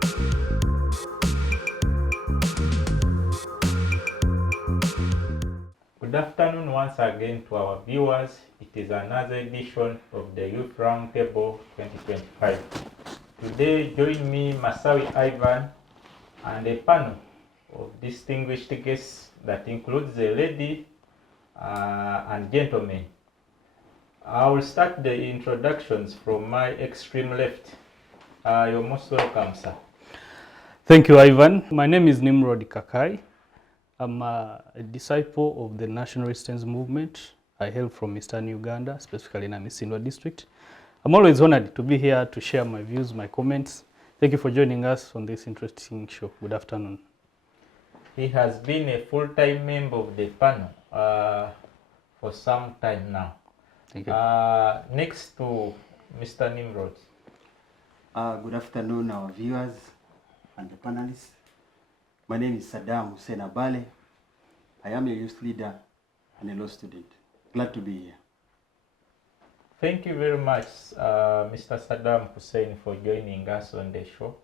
Good afternoon once again to our viewers. It is another edition of the Youth Roundtable 2025. Today, join me, Masawi Ivan, and a panel of distinguished guests that includes a lady and gentlemen. I will start the introductions from my extreme left. You're most welcome, sir. Thank you, Ivan. My name is Nimrod Kakayi. I'm a disciple of the National Resistance Movement. I hail from Eastern Uganda, specifically in Amisindwa district. I'm always honored to be here to share my views, my comments. Thank you for joining us on this interesting show. Good afternoon. He has been a full-time member of the panel for some time now. Thank you. Next to Mr. Nimrod. Good afternoon, our viewers and the panelists. My name is Saddam Hussein Abale. I am a youth leader and a law student. Glad to be here. Thank you very much, Mr. Saddam Hussein, for joining us on the show.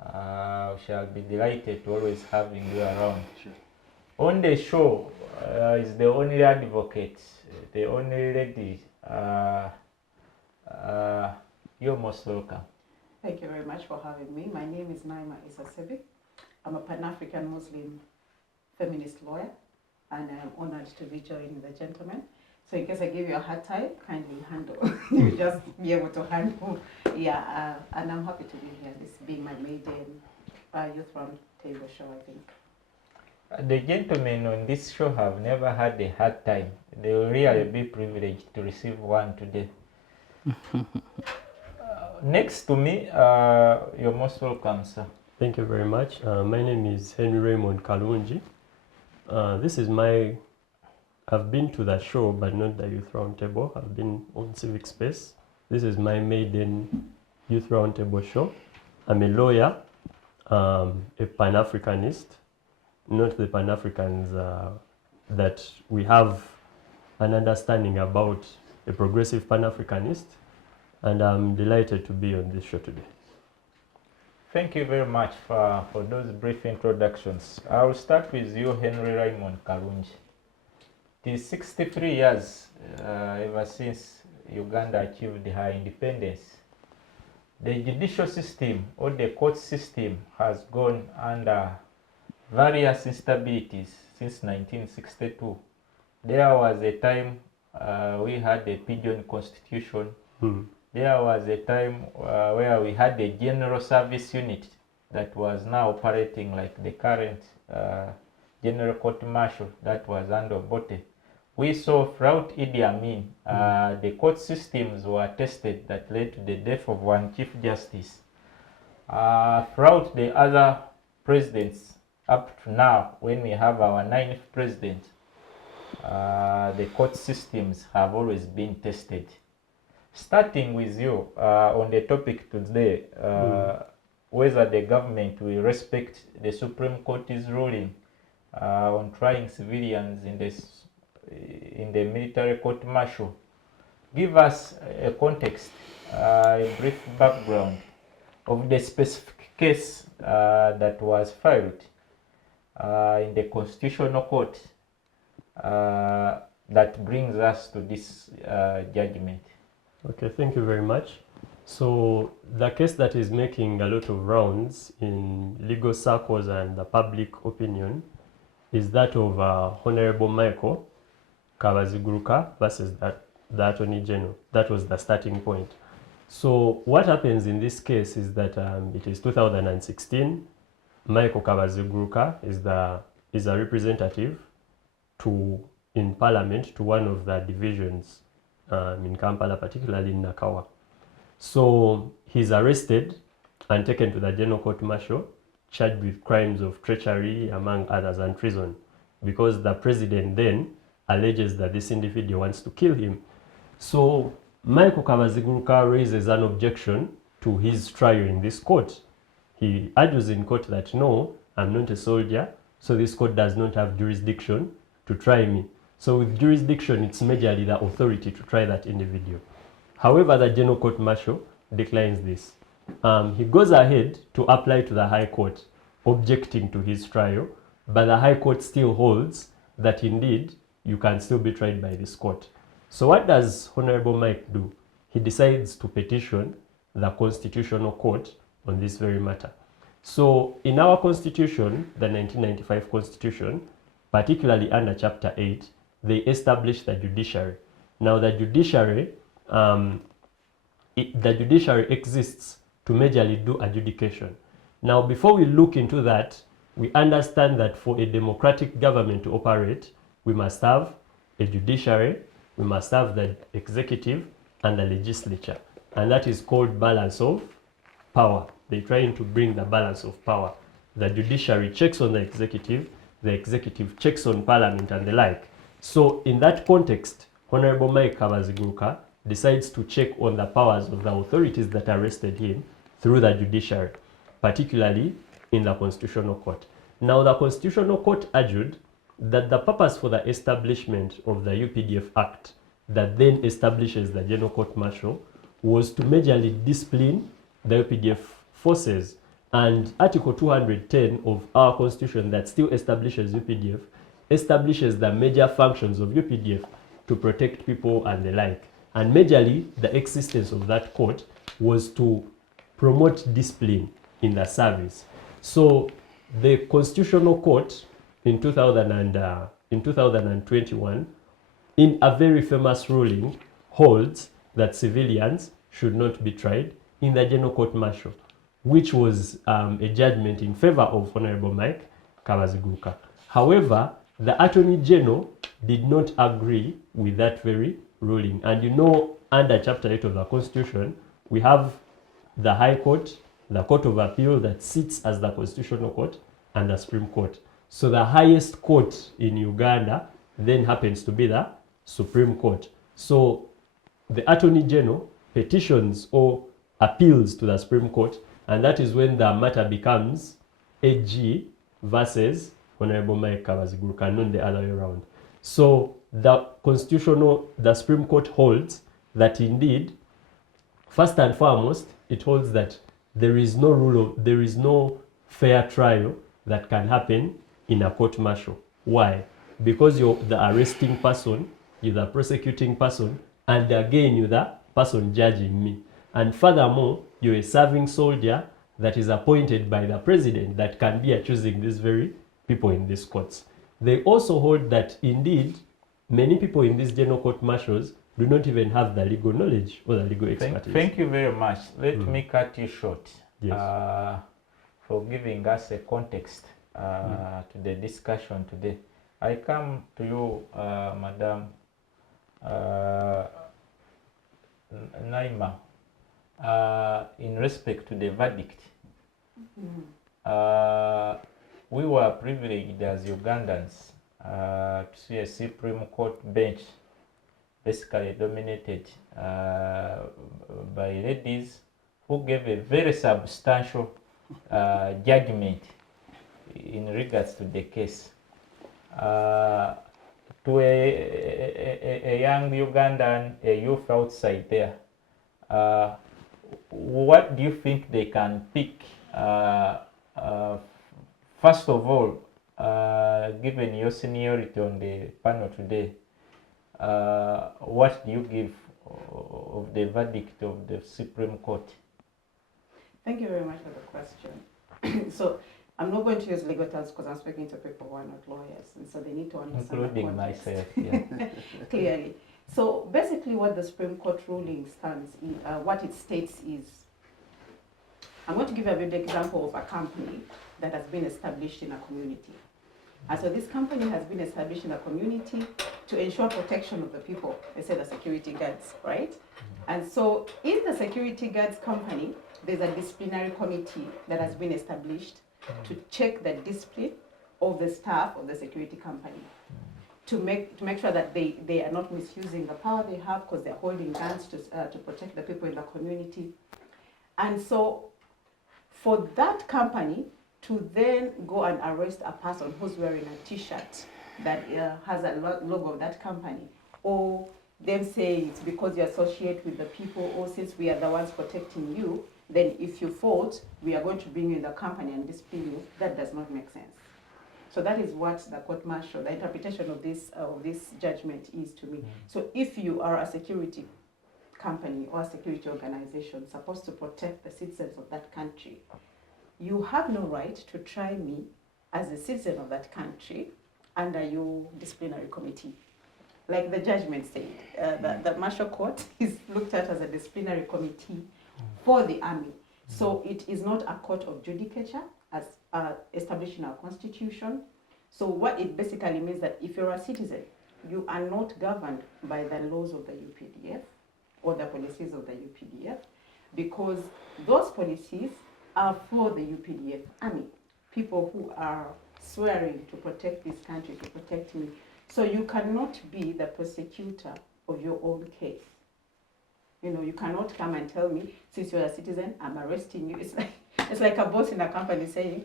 We shall be delighted to always having you around. Sure. On the show is the only advocate, the only lady. You're most welcome. Thank you very much for having me. My name is Naima Isa Sebi. I'm a Pan-African Muslim feminist lawyer, and I'm honored to be joining the gentlemen. So in case I give you a hard time, kindly handle. You just be able to handle. Yeah, and I'm happy to be here. This being my maiden youth round table show, I think. The gentlemen on this show have never had a hard time. They will really be privileged to receive one today. Next to me, you're most welcome, sir. Thank you very much. My name is Henry Raymond Kalungi. I've been to the show, but not the Youth Roundtable. I've been on Civic Space. This is my maiden Youth Roundtable show. I'm a lawyer, a Pan-Africanist, not the Pan-Africans that we have an understanding about, a progressive Pan-Africanist, and I'm delighted to be on this show today. Thank you very much for those brief introductions. I will start with you, Henry Raymond Kalungi. It is 63 years ever since Uganda achieved her independence. The judicial system or the court system has gone under various instabilities since 1962. There was a time we had a pigeon constitution. There was a time where we had a general service unit that was now operating like the current general court martial that was under Bote. We saw throughout Idi Amin, the court systems were tested that led to the death of one chief justice. Throughout the other presidents up to now, when we have our 9th president, the court systems have always been tested. Starting with you on the topic today, whether the government will respect the Supreme Court's ruling on trying civilians in the military court martial. Give us a context, a brief background of the specific case that was filed in the Constitutional Court that brings us to this judgment. Okay, thank you very much. So the case that is making a lot of rounds in legal circles and the public opinion is that of Honorable Michael Kawaziguruka versus the Attorney General. That was the starting point. So what happens in this case is that it is 2016. Michael Kawaziguruka is a representative in Parliament to one of the divisions in Kampala, particularly in Nakawa. So he's arrested and taken to the General Court Martial, charged with crimes of treachery, among others, and treason, because the president then alleges that this individual wants to kill him. So Michael Kawaziguruka raises an objection to his trial in this court. He argues in court that no, I'm not a soldier, so this court does not have jurisdiction to try me. So with jurisdiction, it's majorly the authority to try that individual. However, the General Court Martial declines this. he goes ahead to apply to the High Court, objecting to his trial, but the High Court still holds that indeed you can still be tried by this court. So what does Honorable Mike do? He decides to petition the Constitutional Court on this very matter. So in our Constitution, the 1995 Constitution, particularly under Chapter 8, they established the judiciary. Now the judiciary exists to majorly do adjudication. Now before we look into that, we understand that for a democratic government to operate, we must have a judiciary, we must have the executive and the legislature. And that is called balance of power. They're trying to bring the balance of power. The judiciary checks on the executive checks on parliament and the like. So in that context, Honorable Mike Kabaziguruka decides to check on the powers of the authorities that arrested him through the judiciary, particularly in the Constitutional Court. Now the Constitutional Court argued that the purpose for the establishment of the UPDF Act that then establishes the General Court Martial was to majorly discipline the UPDF forces, and Article 210 of our Constitution that still establishes UPDF establishes the major functions of UPDF to protect people and the like. And majorly, the existence of that court was to promote discipline in the service. So the Constitutional Court in 2021, in a very famous ruling, holds that civilians should not be tried in the General Court Martial, which was a judgment in favor of Honorable Mike Kabaziguruka. However, the Attorney General did not agree with that very ruling. And you know, under Chapter 8 of the Constitution, we have the High Court, the Court of Appeal that sits as the Constitutional Court, and the Supreme Court. So the highest court in Uganda then happens to be the Supreme Court. So the Attorney General petitions or appeals to the Supreme Court, and that is when the matter becomes AG versus Honorable Mike Kabaziguruka, not the other way around. So the Supreme Court holds that indeed, first and foremost, it holds that there is no fair trial that can happen in a court martial. Why? Because you're the arresting person, you're the prosecuting person, and again, you're the person judging me. And furthermore, you're a serving soldier that is appointed by the president that can be accusing these very people in these courts. They also hold that indeed, many people in these general court martials do not even have the legal knowledge or the legal expertise. Thank you very much. Let me cut you short. Yes. For giving us a context to the discussion today. I come to you, Madam Naima, in respect to the verdict. We were privileged as Ugandans to see a Supreme Court bench basically dominated by ladies who gave a very substantial judgment in regards to the case. To a young Ugandan, a youth outside there, what do you think they can pick? First of all, given your seniority on the panel today, what do you give of the verdict of the Supreme Court? Thank you very much for the question. So I'm not going to use legal terms because I'm speaking to people who are not lawyers, and so they need to understand. Including myself, yeah. Clearly. So basically what the Supreme Court ruling stands, what it states is, I'm going to give a good example of a company that has been established in a community. And so this company has been established in a community to ensure protection of the people, they say the security guards, right? And so in the security guards company, there's a disciplinary committee that has been established to check the discipline of the staff of the security company, to make sure that they are not misusing the power they have because they're holding guns to protect the people in the community. And so for that company to then go and arrest a person who's wearing a t-shirt that has a logo of that company, or them saying it's because you associate with the people, or since we are the ones protecting you, then if you fault, we are going to bring you in the company and discipline you. That does not make sense. So that is what the court-martial, the interpretation of this judgment is to me. So if you are a security company or a security organization supposed to protect the citizens of that country, you have no right to try me as a citizen of that country under your disciplinary committee. Like the judgment said, the martial court is looked at as a disciplinary committee for the army. So it is not a court of judicature as established in our constitution. So what it basically means that if you're a citizen, you are not governed by the laws of the UPDF or the policies of the UPDF, because those policies are for the UPDF army, people who are swearing to protect this country, to protect me. So you cannot be the prosecutor of your own case. You know, you cannot come and tell me, since you're a citizen, I'm arresting you. It's like a boss in a company saying,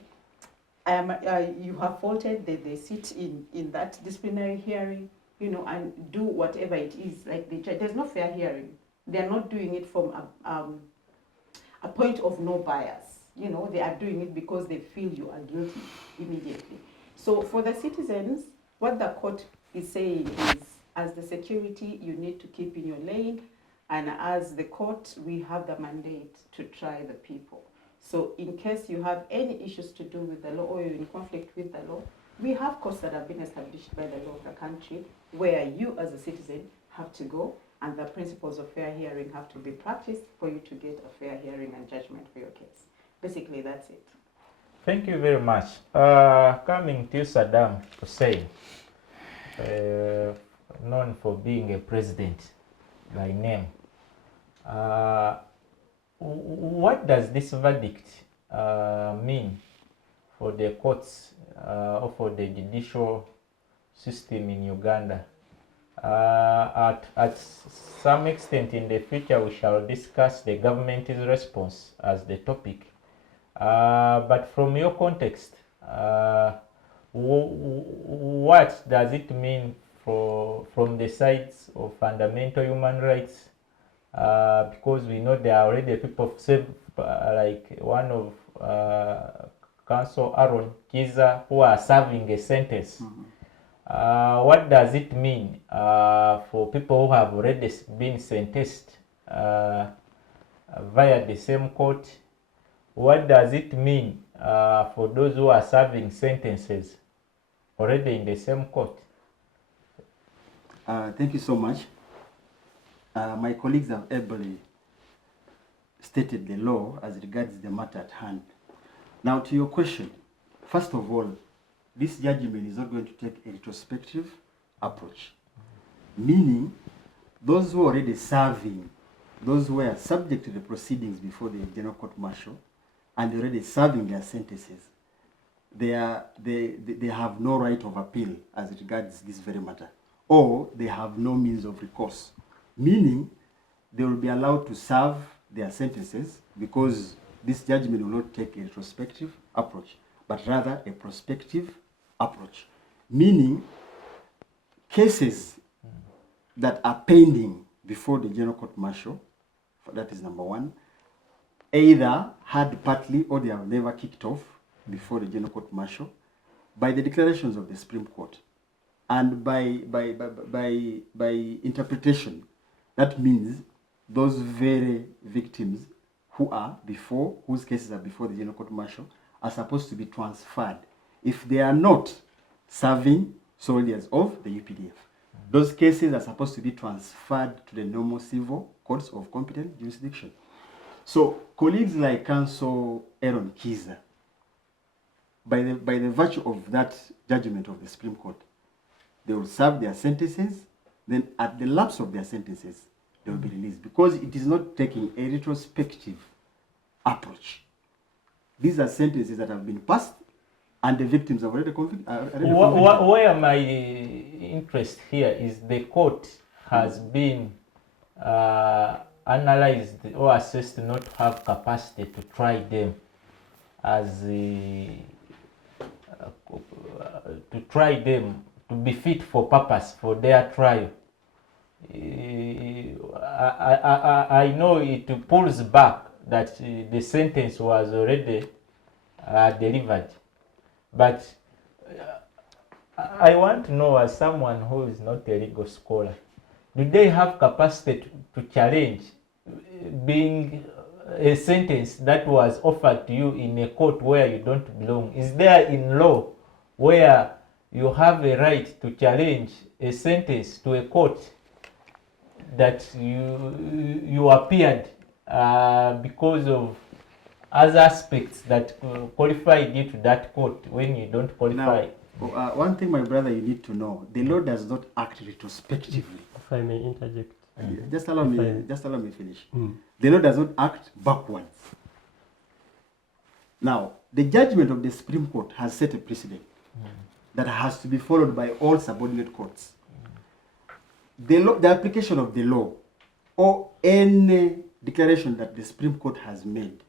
you have faulted, they sit in that disciplinary hearing, you know, and do whatever it is. Like there's no fair hearing. They're not doing it from a point of no bias. You know, they are doing it because they feel you are guilty immediately. So for the citizens, what the court is saying is, as the security, you need to keep in your lane, and as the court, we have the mandate to try the people. So in case you have any issues to do with the law or you're in conflict with the law, we have courts that have been established by the law of the country where you as a citizen have to go, and the principles of fair hearing have to be practiced for you to get a fair hearing and judgment for your case. Basically, that's it. Thank you very much. Coming to Saddam Hussein, known for being a president by name, what does this verdict mean for the courts or for the judicial system in Uganda? At some extent in the future, we shall discuss the government's response as the topic. But from your context, what does it mean from the sides of fundamental human rights? Because we know there are already people like one of Council Aaron Kiza who are serving a sentence. What does it mean for people who have already been sentenced via the same court? What does it mean for those who are serving sentences already in the same court? Thank you so much. My colleagues have ably stated the law as regards the matter at hand. Now to your question, first of all, this judgment is not going to take a retrospective approach, meaning those who are already serving, those who are subject to the proceedings before the General Court Martial and already serving their sentences, they have no right of appeal as regards this very matter, or they have no means of recourse, meaning they will be allowed to serve their sentences because this judgment will not take a retrospective approach, but rather a prospective approach, meaning cases that are pending before the General Court Martial, that is number one, either had partly or they have never kicked off before the General Court Martial by the declarations of the Supreme Court. And by interpretation, that means those very victims whose cases are before the General Court Martial are supposed to be transferred if they are not serving soldiers of the UPDF. Those cases are supposed to be transferred to the normal civil courts of competent jurisdiction. So colleagues like Counsel Aaron Kiza, by the virtue of that judgment of the Supreme Court, they will serve their sentences, then at the lapse of their sentences, they will be released because it is not taking a retrospective approach. These are sentences that have been passed and the victims have already convicted. Where my interest here is the court has been analyzed or assessed not to have capacity to try them to be fit for purpose for their trial. I know it pulls back that the sentence was already delivered. But I want to know, as someone who is not a legal scholar, do they have capacity to challenge being a sentence that was offered to you in a court where you don't belong? Is there in law where you have a right to challenge a sentence to a court that you appeared because of other aspects that qualified you to that court when you don't qualify? Now, one thing, my brother, you need to know: the law does not act retrospectively. If I may interject. Just allow me finish. The law does not act backwards. Now, the judgment of the Supreme Court has set a precedent that has to be followed by all subordinate courts. The application of the law or any declaration that the Supreme Court has made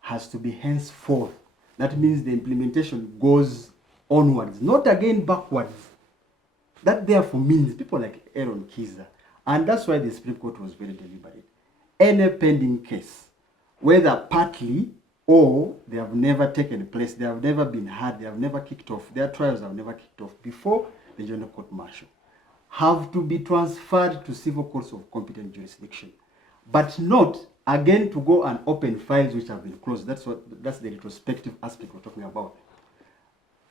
has to be henceforth. That means the implementation goes onwards, not again backwards. That therefore means people like Aaron Kiza, and that's why the Supreme Court was very deliberate. Any pending case, whether partly or they have never taken place, they have never been heard, they have never kicked off, their trials have never kicked off before the General Court Martial, have to be transferred to civil courts of competent jurisdiction, but not again to go and open files which have been closed. That's the retrospective aspect we're talking about.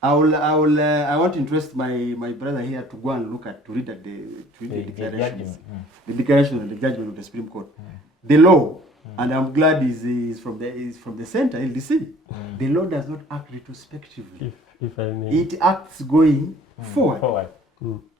I want to interest my brother here to go and read the declarations, the declaration and the judgment of the Supreme Court. The law, and I'm glad is from the center, LDC. The law does not act retrospectively. If I may, it acts going forward.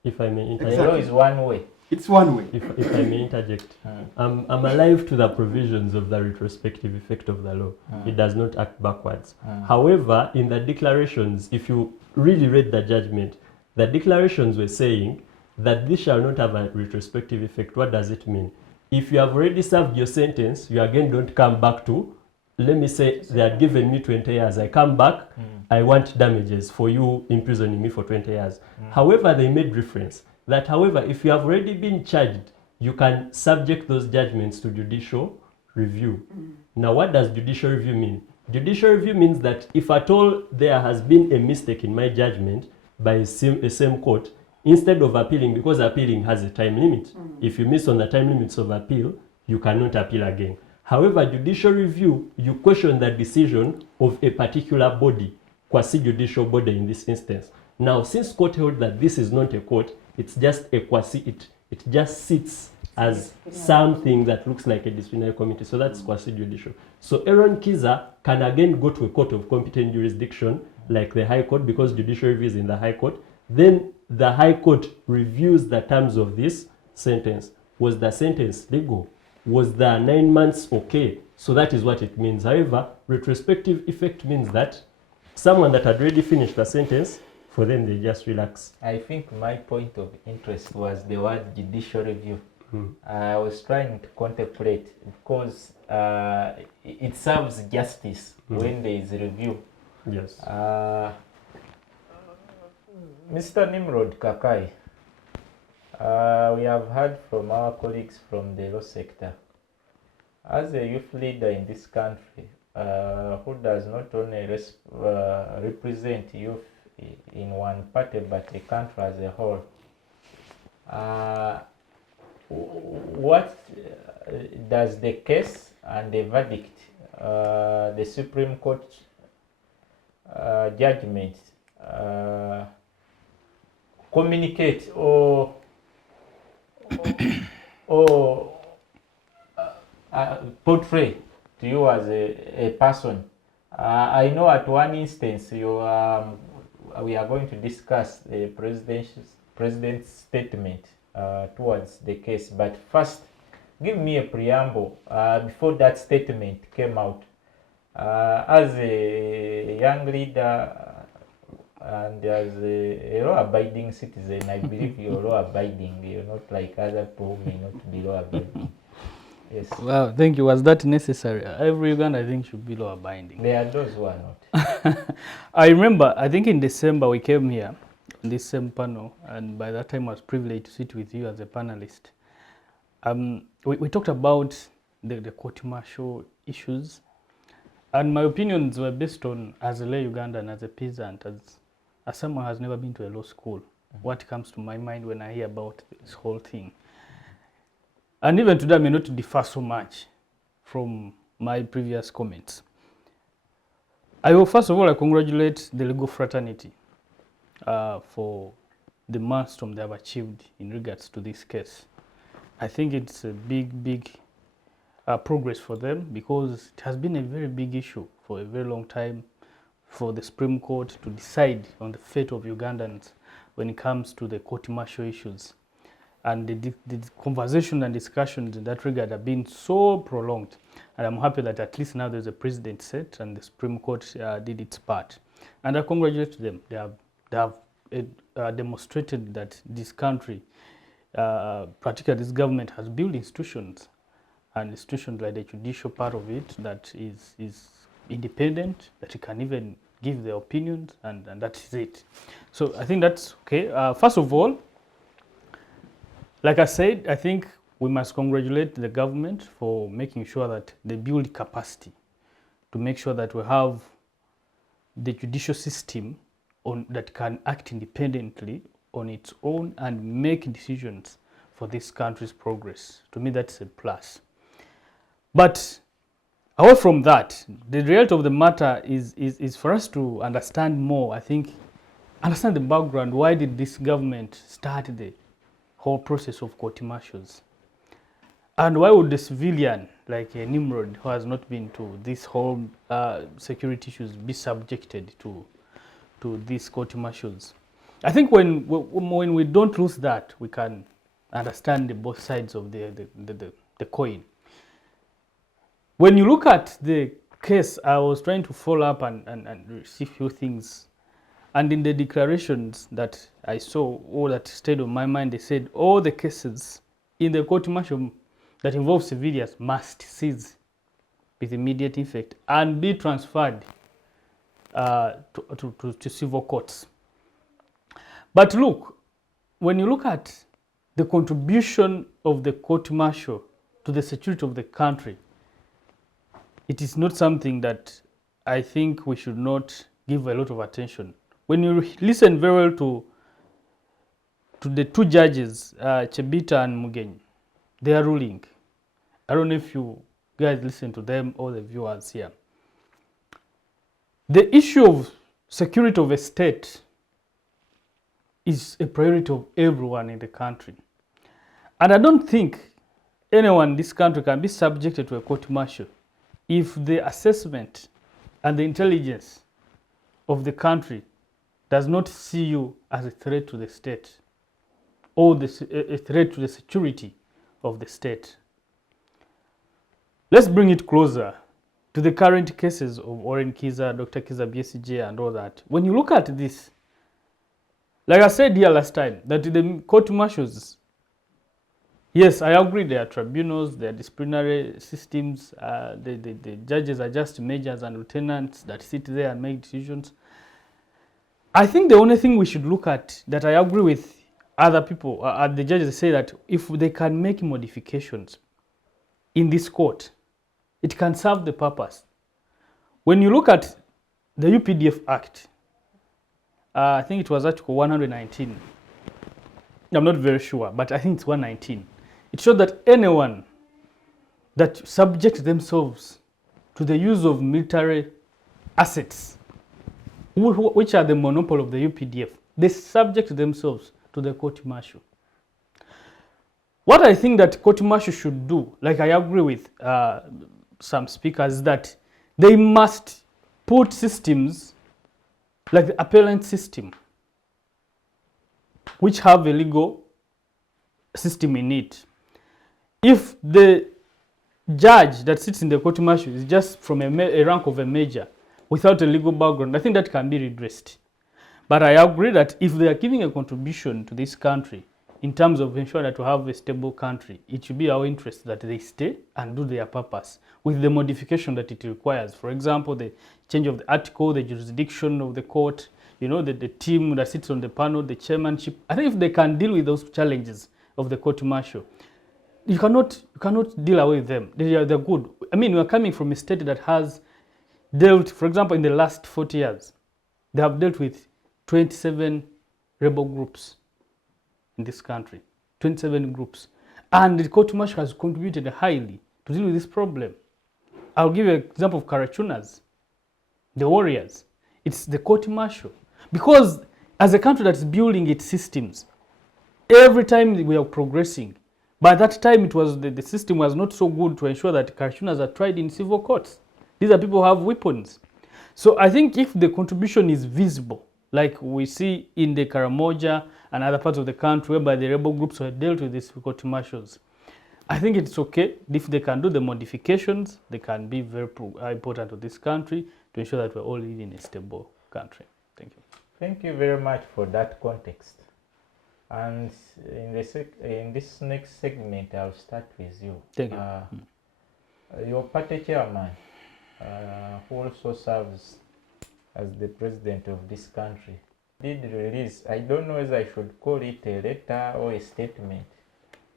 If I may interject. The law is one way. It's one way. If I may interject, I'm alive to the provisions of the retrospective effect of the law. It does not act backwards. However, in the declarations, if you really read the judgment, the declarations were saying that this shall not have a retrospective effect. What does it mean? If you have already served your sentence, you again don't come back to, let me say they had given me 20 years. I come back, I want damages for you imprisoning me for 20 years. However, they made reference that, however, if you have already been charged, you can subject those judgments to judicial review. Now, what does judicial review mean? Judicial review means that if at all there has been a mistake in my judgment by a same court, instead of appealing, because appealing has a time limit, if you miss on the time limits of appeal, you cannot appeal again. However, judicial review, you question the decision of a particular body, quasi-judicial body in this instance. Now, since court held that this is not a court, it's just a it just sits as something that looks like a disciplinary committee. So that's quasi-judicial. So Aaron Kiza can again go to a court of competent jurisdiction, like the High Court, because judicial review is in the High Court. Then the High Court reviews the terms of this sentence. Was the sentence legal? Was the 9 months okay? So that is what it means. However, retrospective effect means that someone that had already finished the sentence, for them they just relax. I think my point of interest was the word judicial review. I was trying to contemplate, because it serves justice when there is a review. Yes. Mr. Nimrod Kakayi, we have heard from our colleagues from the law sector. As a youth leader in this country, who does not only represent youth in one party but the country as a whole, what does the case and the verdict, the Supreme Court judgment, communicate or portray to you as a person? I know at one instance we are going to discuss the president's statement towards the case, but first give me a preamble before that statement came out. As a young leader and as a law-abiding citizen, I believe you're law-abiding. You're not like other people who may not be law-abiding. Yes. Wow, thank you. Was that necessary? Every Uganda, I think, should be law-abiding. There are those who are not. I remember, I think in December, we came here on this same panel, and by that time I was privileged to sit with you as a panelist. We talked about the court martial issues. And my opinions were based on, as a lay Ugandan, as a peasant, as someone who has never been to a law school, what comes to my mind when I hear about this whole thing. And even today, I may not differ so much from my previous comments. I will, first of all, I congratulate the legal fraternity for the milestone they have achieved in regards to this case. I think it's a big progress for them, because it has been a very big issue for a very long time for the Supreme Court to decide on the fate of Ugandans when it comes to the court martial issues. And the conversation and discussions in that regard have been so prolonged. And I'm happy that at least now there's a precedent set and the Supreme Court did its part. And I congratulate them. They have demonstrated that this country, particularly this government, has built institutions, and institutions like the judicial part of it that is independent, that it can even give their opinions, and that is it. So I think that's okay. First of all, like I said, I think we must congratulate the government for making sure that they build capacity to make sure that we have the judicial system that can act independently on its own and make decisions for this country's progress. To me, that's a plus. But away from that, the reality of the matter is for us to understand more, I think, understand the background. Why did this government start the whole process of court martials? And why would the civilian, like Nimrod, who has not been to this whole security issues, be subjected to these court martials? I think when we don't lose that, we can understand both sides of the coin. When you look at the case, I was trying to follow up and see a few things. And in the declarations that I saw, all that stayed on my mind, they said all the cases in the court martial that involve civilians must cease with immediate effect and be transferred to civil courts. But look, when you look at the contribution of the court martial to the security of the country, it is not something that I think we should not give a lot of attention. When you listen very well to the two judges, Chebita and Mugenyi, they are ruling. I don't know if you guys listen to them or the viewers here. The issue of security of a state is a priority of everyone in the country. And I don't think anyone in this country can be subjected to a court martial if the assessment and the intelligence of the country does not see you as a threat to the state or a threat to the security of the state. Let's bring it closer to the current cases of Oren Kiza, Dr. Kiza BSJ and all that. When you look at this, like I said here last time, that the court martials, yes, I agree there are tribunals, there are disciplinary systems, the judges are just majors and lieutenants that sit there and make decisions. I think the only thing we should look at, that I agree with other people, the judges say that if they can make modifications in this court, it can serve the purpose. When you look at the UPDF Act, I think it was Article 119. I'm not very sure, but I think it's 119. It showed that anyone that subjects themselves to the use of military assets, which are the monopoly of the UPDF, they subject themselves to the court martial. What I think that court martial should do, like I agree with some speakers, is that they must put systems like the appellant system, which have a legal system in it. If the judge that sits in the court martial is just from a rank of a major without a legal background, I think that can be redressed. But I agree that if they are giving a contribution to this country in terms of ensuring that we have a stable country, it should be our interest that they stay and do their purpose with the modification that it requires. For example, the change of the article, the jurisdiction of the court, you know, the team that sits on the panel, the chairmanship. I think if they can deal with those challenges of the court martial, you cannot deal away with them. They're good. I mean, we are coming from a state that has dealt, for example, in the last 40 years, they have dealt with 27 rebel groups in this country, 27 groups. And the court martial has contributed highly to deal with this problem. I'll give you an example of Karachunas, the warriors. It's the court martial. Because as a country that's building its systems, every time we are progressing, by that time it was the system was not so good to ensure that Karachunas are tried in civil courts. These are people who have weapons. So I think if the contribution is visible, like we see in the Karamoja and other parts of the country whereby the rebel groups were dealt with these court martials, I think it's okay if they can do the modifications. They can be very important to this country to ensure that we're all living in a stable country. Thank you. Thank you very much for that context. And in this next segment, I'll start with you. Thank you. Your party chairman, who also serves as the president of this country, did release, I don't know whether I should call it a letter or a statement,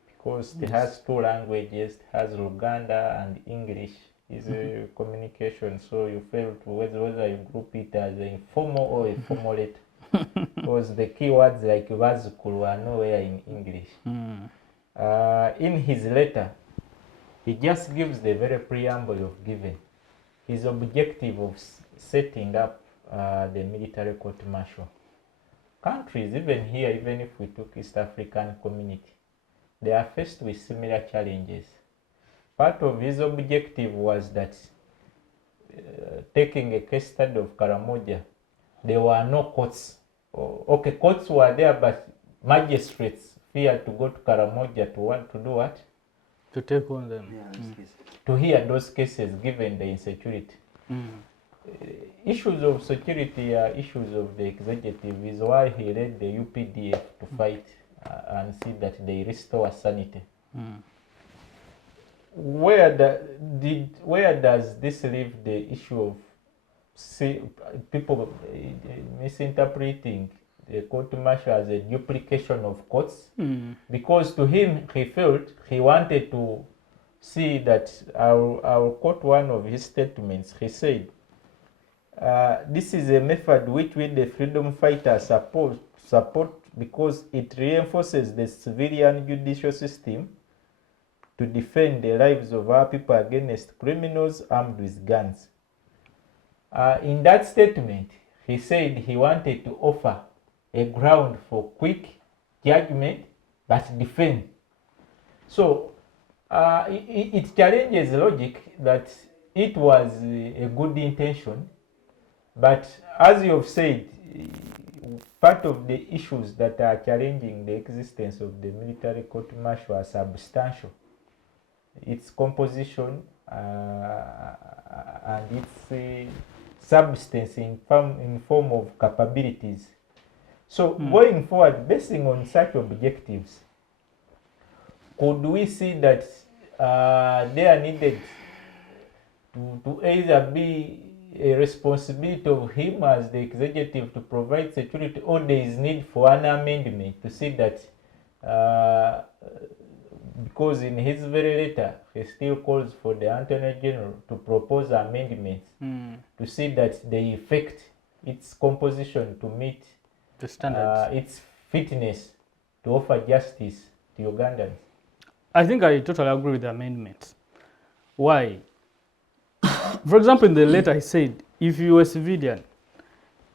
because it has two languages, it has Luganda and English. Is a communication, so you fail to whether you group it as an informal or a formal letter. Because the keywords like Vazukulu are nowhere in English. In his letter, he just gives the very preamble of giving his objective of setting up the military court martial. Countries, even here, even if we took East African community, they are faced with similar challenges. Part of his objective was that, taking a case study of Karamoja, there were no courts. Okay, courts were there, but magistrates feared to go to Karamoja to do what? To take on them. To hear those cases given the insecurity. Issues of security are issues of the executive, is why he led the UPDF to fight and see that they restore sanity. Where does this leave the issue of people misinterpreting the court martial as a duplication of courts? Because to him, he felt he wanted to see that, I'll quote one of his statements. He said, this is a method which we the freedom fighters support because it reinforces the civilian judicial system to defend the lives of our people against criminals armed with guns. In that statement, he said he wanted to offer a ground for quick judgment but defend. So it challenges logic that it was a good intention, but as you have said, part of the issues that are challenging the existence of the military court martial are substantial. Its composition and its substance in form of capabilities. So going forward, basing on such objectives, could we see that they are needed to either be a responsibility of him as the executive to provide security, or there is need for an amendment to see that, because in his very letter he still calls for the Attorney General to propose amendments to see that they effect its composition to meet the standards, its fitness to offer justice to Ugandans. I think I totally agree with the amendments. Why? For example, in the letter he said, if you are a civilian,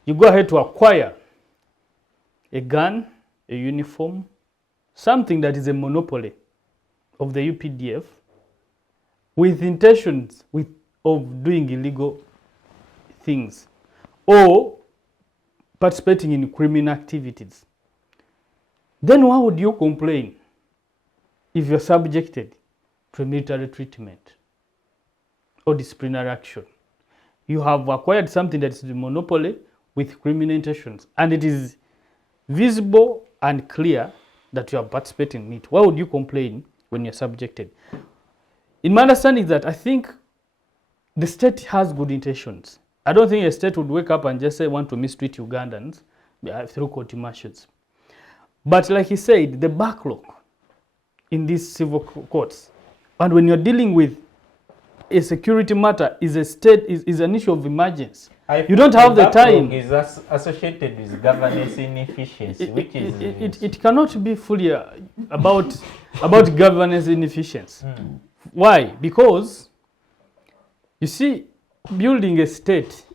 you go ahead to acquire a gun, a uniform, something that is a monopoly of the UPDF with intentions of doing illegal things or participating in criminal activities, then why would you complain if you're subjected to a military treatment or disciplinary action? You have acquired something that is a monopoly with criminal intentions, and it is visible and clear that you are participating in it. Why would you complain when you're subjected? In my understanding is that I think the state has good intentions. I don't think a state would wake up and just say, want to mistreat Ugandans through court martials. But like he said, the backlog in these civil courts. And when you're dealing with a security matter, is an issue of emergency. You don't have the time. Is associated with governance inefficiency, which is it cannot be fully about governance inefficiency. Why? Because you see, building a state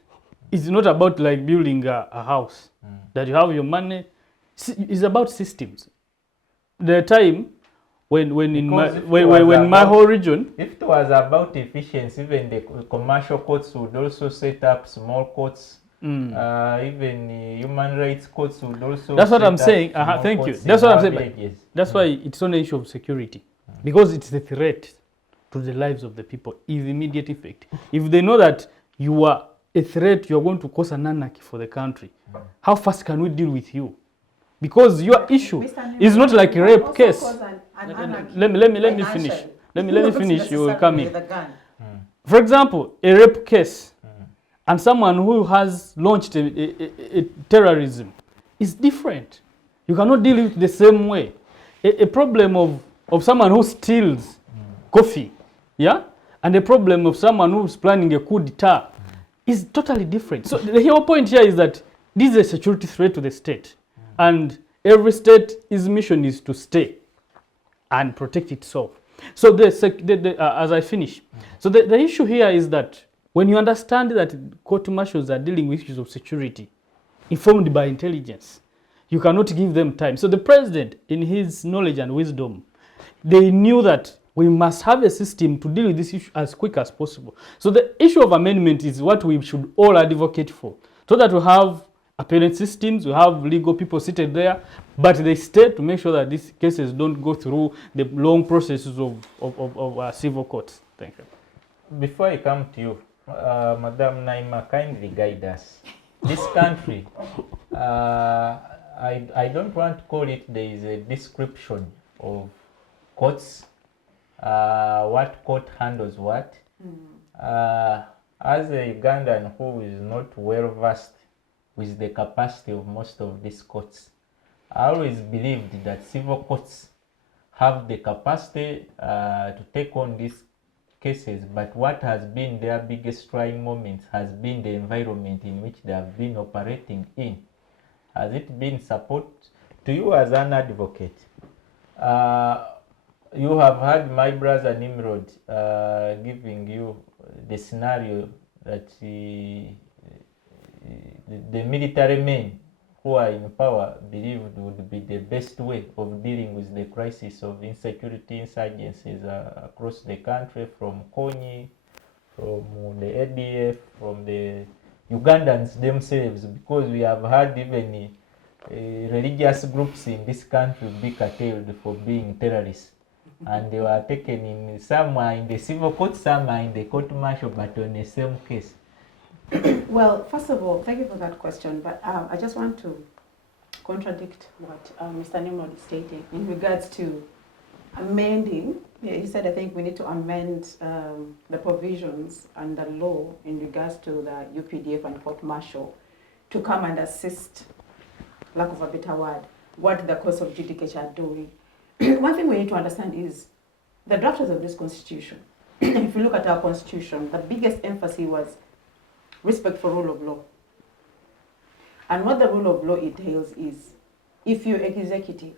is not about like building a house that you have your money. It's about systems. The time when my whole region, if it was about efficiency, even the commercial courts would also set up small courts. Even human rights courts would also. That's what I'm saying. Thank you. That's what I'm saying. That's why it's not an issue of security, because it's the threat to the lives of the people is immediate effect. If they know that you are a threat, you are going to cause an anarchy for the country. How fast can we deal with you? Because your issue is not like a rape case. Let me finish. Let me finish. You will come in. For example, a rape case and someone who has launched a terrorism is different. You cannot deal with it the same way. A problem of someone who steals coffee, yeah, and the problem of someone who's planning a coup d'etat is totally different. So the whole point here is that this is a security threat to the state. And every state's mission is to stay and protect itself. So as I finish, so the issue here is that when you understand that court martials are dealing with issues of security, informed by intelligence, you cannot give them time. So the president, in his knowledge and wisdom, they knew that we must have a system to deal with this issue as quick as possible. So the issue of amendment is what we should all advocate for, so that we have appellate systems, we have legal people seated there, but they stay to make sure that these cases don't go through the long processes of civil courts. Thank you. Before I come to you, Madam Naima, kindly guide us. This country, I don't want to call it, there is a description of courts, what court handles what. As a Ugandan who is not well versed with the capacity of most of these courts, I always believed that civil courts have the capacity to take on these cases, but what has been their biggest trying moment has been the environment in which they have been operating in. Has it been support to you as an advocate? You have had my brother Nimrod giving you the scenario that the military men who are in power believed would be the best way of dealing with the crisis of insecurity, insurgencies across the country, from Konyi, from the ADF, from the Ugandans themselves, because we have had even religious groups in this country be curtailed for being terrorists. And they were taken in, some are in the civil court, some are in the court martial, but on the same case. Well, first of all, thank you for that question, but I just want to contradict what Mr. Nimrod is stating in regards to amending. He said, I think we need to amend the provisions and the law in regards to the UPDF and court martial to come and assist, lack of a better word, what the courts of judicature are doing. One thing we need to understand is the drafters of this constitution, if you look at our constitution, the biggest emphasis was respect for rule of law. And what the rule of law entails is, if you're executive,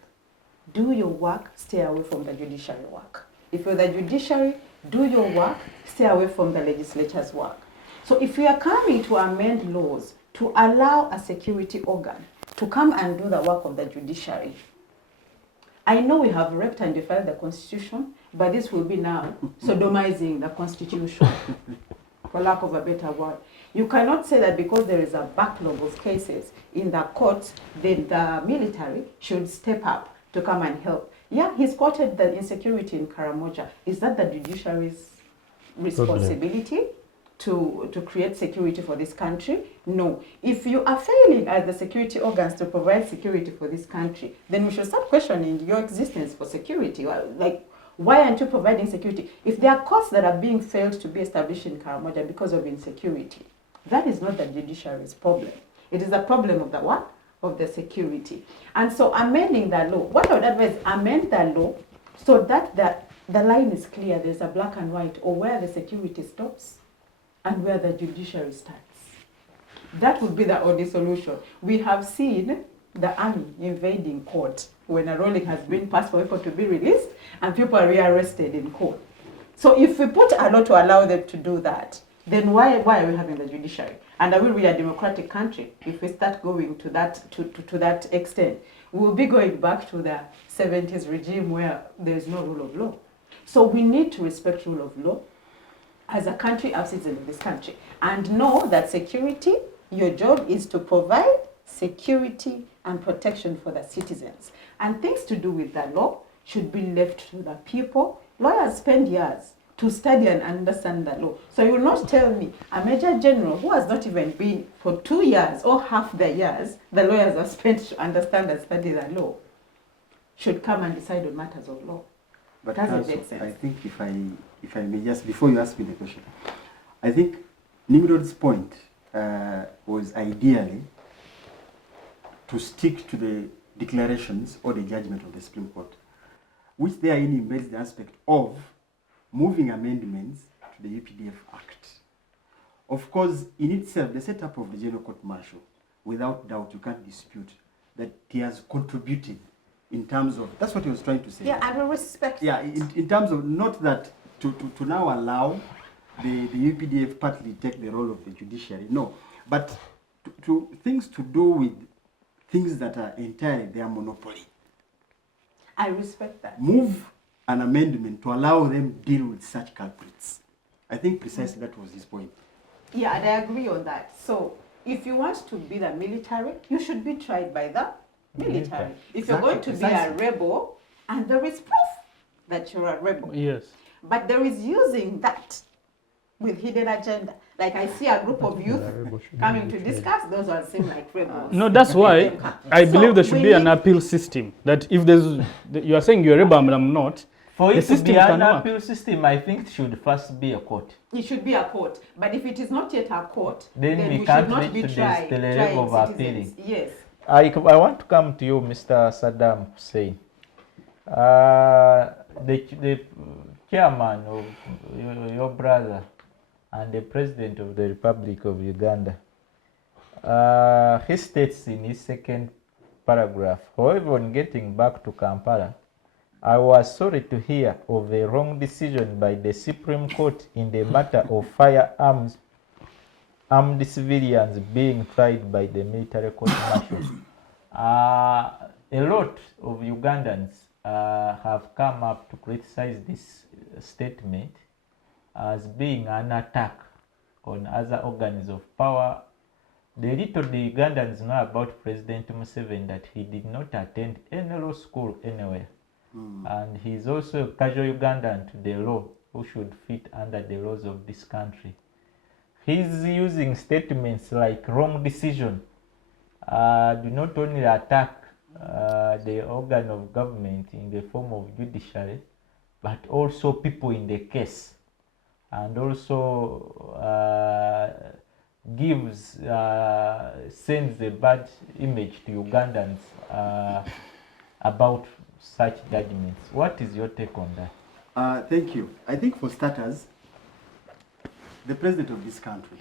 do your work, stay away from the judiciary work. If you're the judiciary, do your work, stay away from the legislature's work. So if we are coming to amend laws to allow a security organ to come and do the work of the judiciary, I know we have wrecked and defiled the constitution, but this will be now sodomizing the constitution, for lack of a better word. You cannot say that because there is a backlog of cases in the courts, then the military should step up to come and help. Yeah, he spotted the insecurity in Karamoja. Is that the judiciary's responsibility to create security for this country? No. If you are failing as the security organs to provide security for this country, then we should start questioning your existence for security. Like, why aren't you providing security? If there are courts that are being failed to be established in Karamoja because of insecurity, that is not the judiciary's problem. It is a problem of the what? Of the security. And so amending the law, what I would advise, amend the law so that the line is clear, there's a black and white, or where the security stops and where the judiciary starts. That would be the only solution. We have seen the army invading court when a ruling has been passed for people to be released and people are rearrested in court. So if we put a law to allow them to do that, then why are we having the judiciary? And are we a democratic country if we start going to that extent? We will be going back to the 70s regime where there is no rule of law. So we need to respect rule of law as a country, as citizens in this country, and know that security, your job is to provide security and protection for the citizens. And things to do with the law should be left to the people. Lawyers spend years to study and understand the law. So you will not tell me a major general who has not even been for 2 years or half the years the lawyers have spent to understand and study the law should come and decide on matters of law. But Doesn't Council, make sense. I think if I may just, before you ask me the question, I think Nimrod's point was ideally to stick to the declarations or the judgment of the Supreme Court, which therein embeds the aspect of moving amendments to the UPDF Act. Of course, in itself, the setup of the General Court Martial, without doubt, you can't dispute that he has contributed in terms of, that's what he was trying to say. Yeah, I will respect Yeah, in terms of, not that to now allow the UPDF partly take the role of the judiciary, no, but to things to do with things that are entirely their monopoly. I respect that. Move an amendment to allow them deal with such culprits. I think precisely that was his point. Yeah, and I agree on that. So if you want to be the military, you should be tried by the military. If you're going to be a rebel, and there is proof that you're a rebel. Yes. But there is using that with hidden agenda. Like I see a group of youth coming to discuss, those ones seem like rebels. No, that's why I believe there should be an appeal system. That if there's, you are saying you're a rebel and I'm not, For the it to system be an can work. appeal system, I think it should first be a court. It should be a court. But if it is not yet a court, Then we we can't should not reach be to the trying level of citizens. Yes. I want to come to you, Mr. Saddam Hussein. The chairman of your brother and the president of the Republic of Uganda, he states in his second paragraph, however, on getting back to Kampala, I was sorry to hear of a wrong decision by the Supreme Court in the matter of firearms armed civilians being tried by the military court martial. A lot of Ugandans have come up to criticize this statement as being an attack on other organs of power. The little the Ugandans know about President Museveni that he did not attend any law school anywhere. And he's also a casual Ugandan to the law who should fit under the laws of this country. He's using statements like wrong decision, do not only attack the organ of government in the form of judiciary, but also people in the case, and also sends a bad image to Ugandans about such judgments. What is your take on that? Thank you. I think for starters, the president of this country,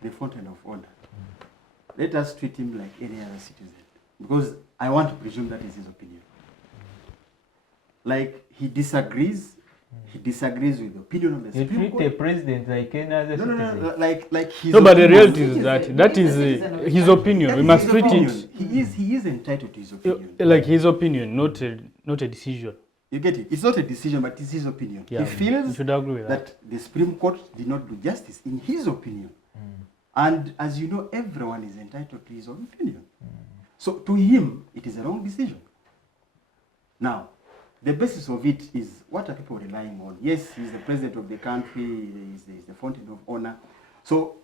the fountain of honor, let us treat him like any other citizen. Because I want to presume that is his opinion. Like he disagrees with the opinion of the You Supreme treat Court. a president like any other No, citizen. like his No, but the opinion. reality is that is his opinion. That We is must his treat opinion. it He is entitled to his opinion. like his opinion, not a decision. You get it? It's not a decision, but it's his opinion. Yeah, He you feels should agree with that the Supreme Court did not do justice in his opinion. And as you know, everyone is entitled to his own opinion. So to him, it is a wrong decision. Now, the basis of it is, what are people relying on? Yes, he's the president of the country, he's the fountain of honor. So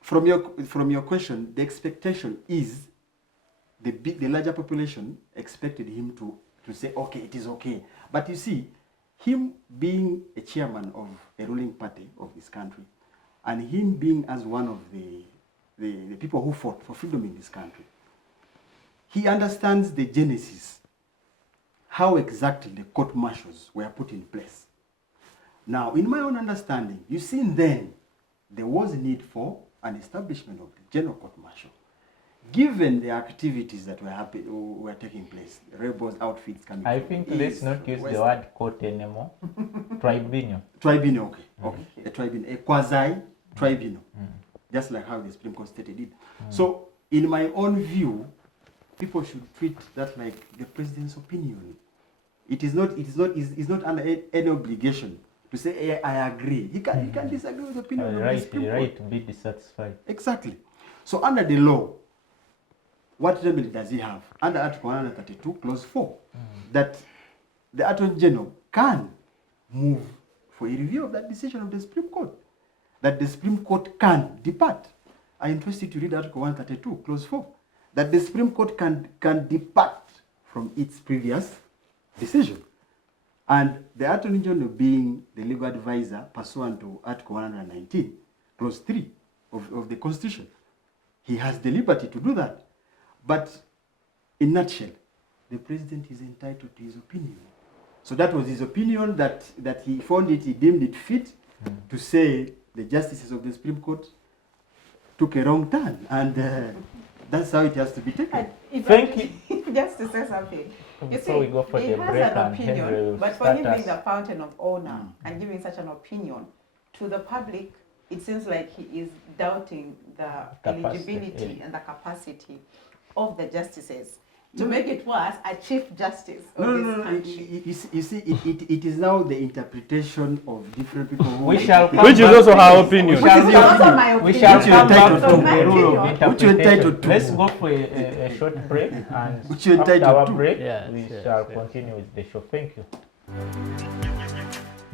from your question, the expectation is the larger population expected him to say, okay, it is okay. But you see, him being a chairman of a ruling party of this country, and him being as one of the people who fought for freedom in this country, he understands the genesis how exactly the court martials were put in place. Now, in my own understanding, you see then there was a need for an establishment of the general court martial. Given the activities that were taking place, the rebels' outfits coming I from think the let's east, not use west. the word court anymore. Tribunal. Tribunal, okay. Okay. A tribunal, a quasi-tribunal. Just like how the Supreme Court stated it. So, in my own view, people should treat that like the president's opinion. It's not under any obligation to say, hey, I agree. He can disagree with the opinion of the Supreme Court. Right to be dissatisfied. Exactly. So under the law, what remedy does he have? Under Article 132, Clause 4, that the Attorney General can move for a review of that decision of the Supreme Court. That the Supreme Court can depart. I interest you to read Article 132, Clause 4. That the Supreme Court can depart from its previous decision. And the Attorney General being the legal advisor pursuant to Article 119, Clause 3 of the Constitution, he has the liberty to do that. But in a nutshell, the president is entitled to his opinion. So that was his opinion that he found it, he deemed it fit to say the justices of the Supreme Court took a wrong turn. And that's how it has to be taken. Thank you. Just to say something. You Before see, we go for he the has break an and Henry opinion, will but for start him being us. the fountain of honor and giving such an opinion to the public, it seems like he is doubting the eligibility and the capacity of the justices. To make it worse, a chief justice of this country. You see, it is now the interpretation of different people. We shall come Which is back- also our opinion. We shall Which is also come- my we opinion. shall Which you're come back entitled to to. the rule of Which you're entitled interpretation. to. Let's go for a short break, and Which you're after entitled our to. break, Yes, we yes, shall yes. continue with the show. Thank you.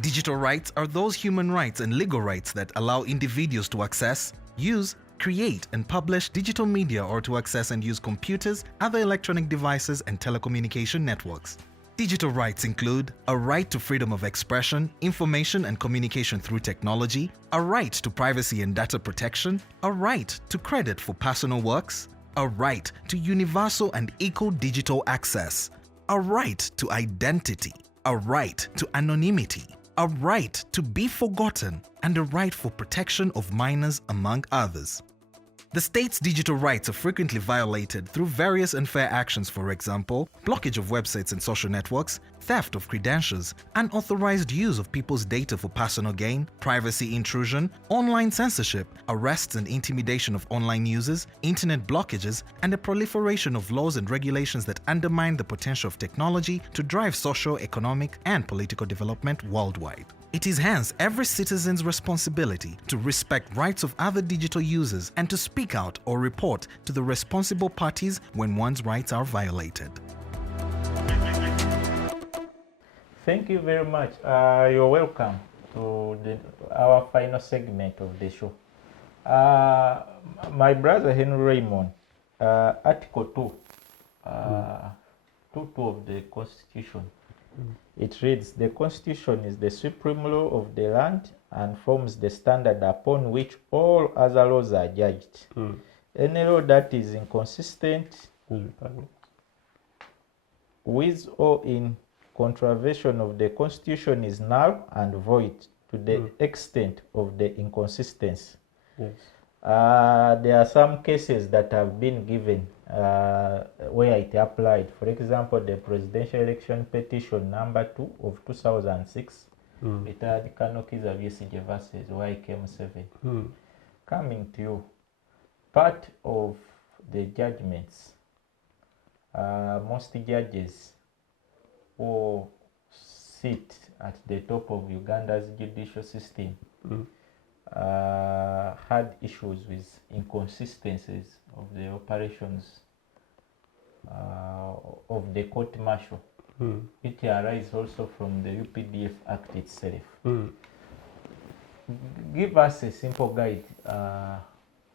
Digital rights are those human rights and legal rights that allow individuals to access, use, create and publish digital media or to access and use computers, other electronic devices and telecommunication networks. Digital rights include a right to freedom of expression, information and communication through technology, a right to privacy and data protection, a right to credit for personal works, a right to universal and equal digital access, a right to identity, a right to anonymity, a right to be forgotten, and a right for protection of minors, among others. The state's digital rights are frequently violated through various unfair actions, for example, blockage of websites and social networks, theft of credentials, unauthorized use of people's data for personal gain, privacy intrusion, online censorship, arrests and intimidation of online users, internet blockages, and the proliferation of laws and regulations that undermine the potential of technology to drive social, economic, and political development worldwide. It is hence every citizen's responsibility to respect rights of other digital users and to speak out or report to the responsible parties when one's rights are violated. Thank you very much. You're welcome to our final segment of the show. My brother Henry Raymond, Article 2, 2 of the Constitution. It reads, the Constitution is the supreme law of the land and forms the standard upon which all other laws are judged. Any law that is inconsistent with or in contravention of the Constitution is null and void to the extent of the inconsistency. Yes. There are some cases that have been given where it applied. For example, the presidential election petition number 2 of 2006, retired Kanokiza Besigye versus YKM7. Coming to you, part of the judgments, most judges who sit at the top of Uganda's judicial system had issues with inconsistencies of the operations of the court martial. It arises also from the UPDF Act itself. Give us a simple guide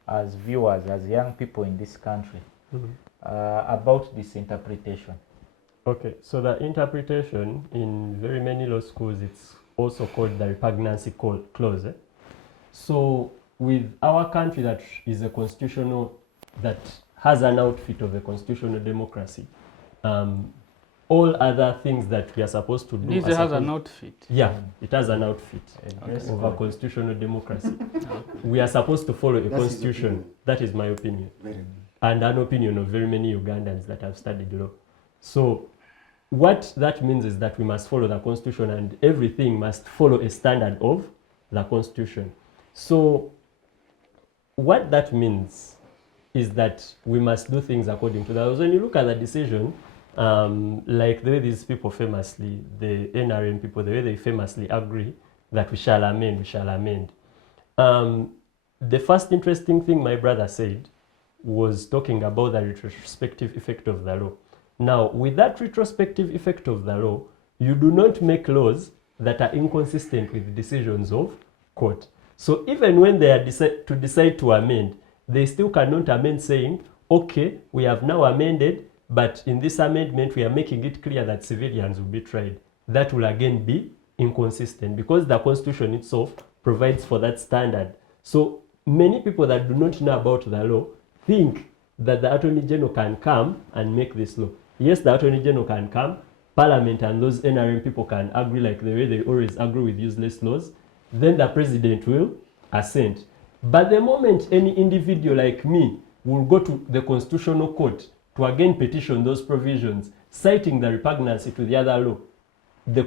as viewers, as young people in this country, about this interpretation. Okay, so the interpretation in very many law schools, it's also called the repugnancy clause. So with our country that is a constitutional, that has an outfit of a constitutional democracy, all other things that we are supposed to do. It has an outfit. Yeah, it has an outfit Dress of a code. constitutional democracy. We are supposed to follow a That's his constitution. opinion. That is my opinion. Very good. And an opinion of very many Ugandans that have studied law. So what that means is that we must follow the constitution, and everything must follow a standard of the constitution. So what that means is that we must do things according to that. When you look at the decision, like the way these people famously, the NRM people, the way they famously agree that we shall amend, we shall amend. The first interesting thing my brother said was talking about the retrospective effect of the law. Now, with that retrospective effect of the law, you do not make laws that are inconsistent with decisions of court. So even when they are decide to amend, they still cannot amend saying, okay, we have now amended, but in this amendment, we are making it clear that civilians will be tried. That will again be inconsistent because the constitution itself provides for that standard. So many people that do not know about the law think that the Attorney General can come and make this law. Yes, the Attorney General can come, Parliament and those NRM people can agree like the way they always agree with useless laws, then the President will assent. But the moment any individual like me will go to the Constitutional Court to again petition those provisions, citing the repugnancy to the other law, the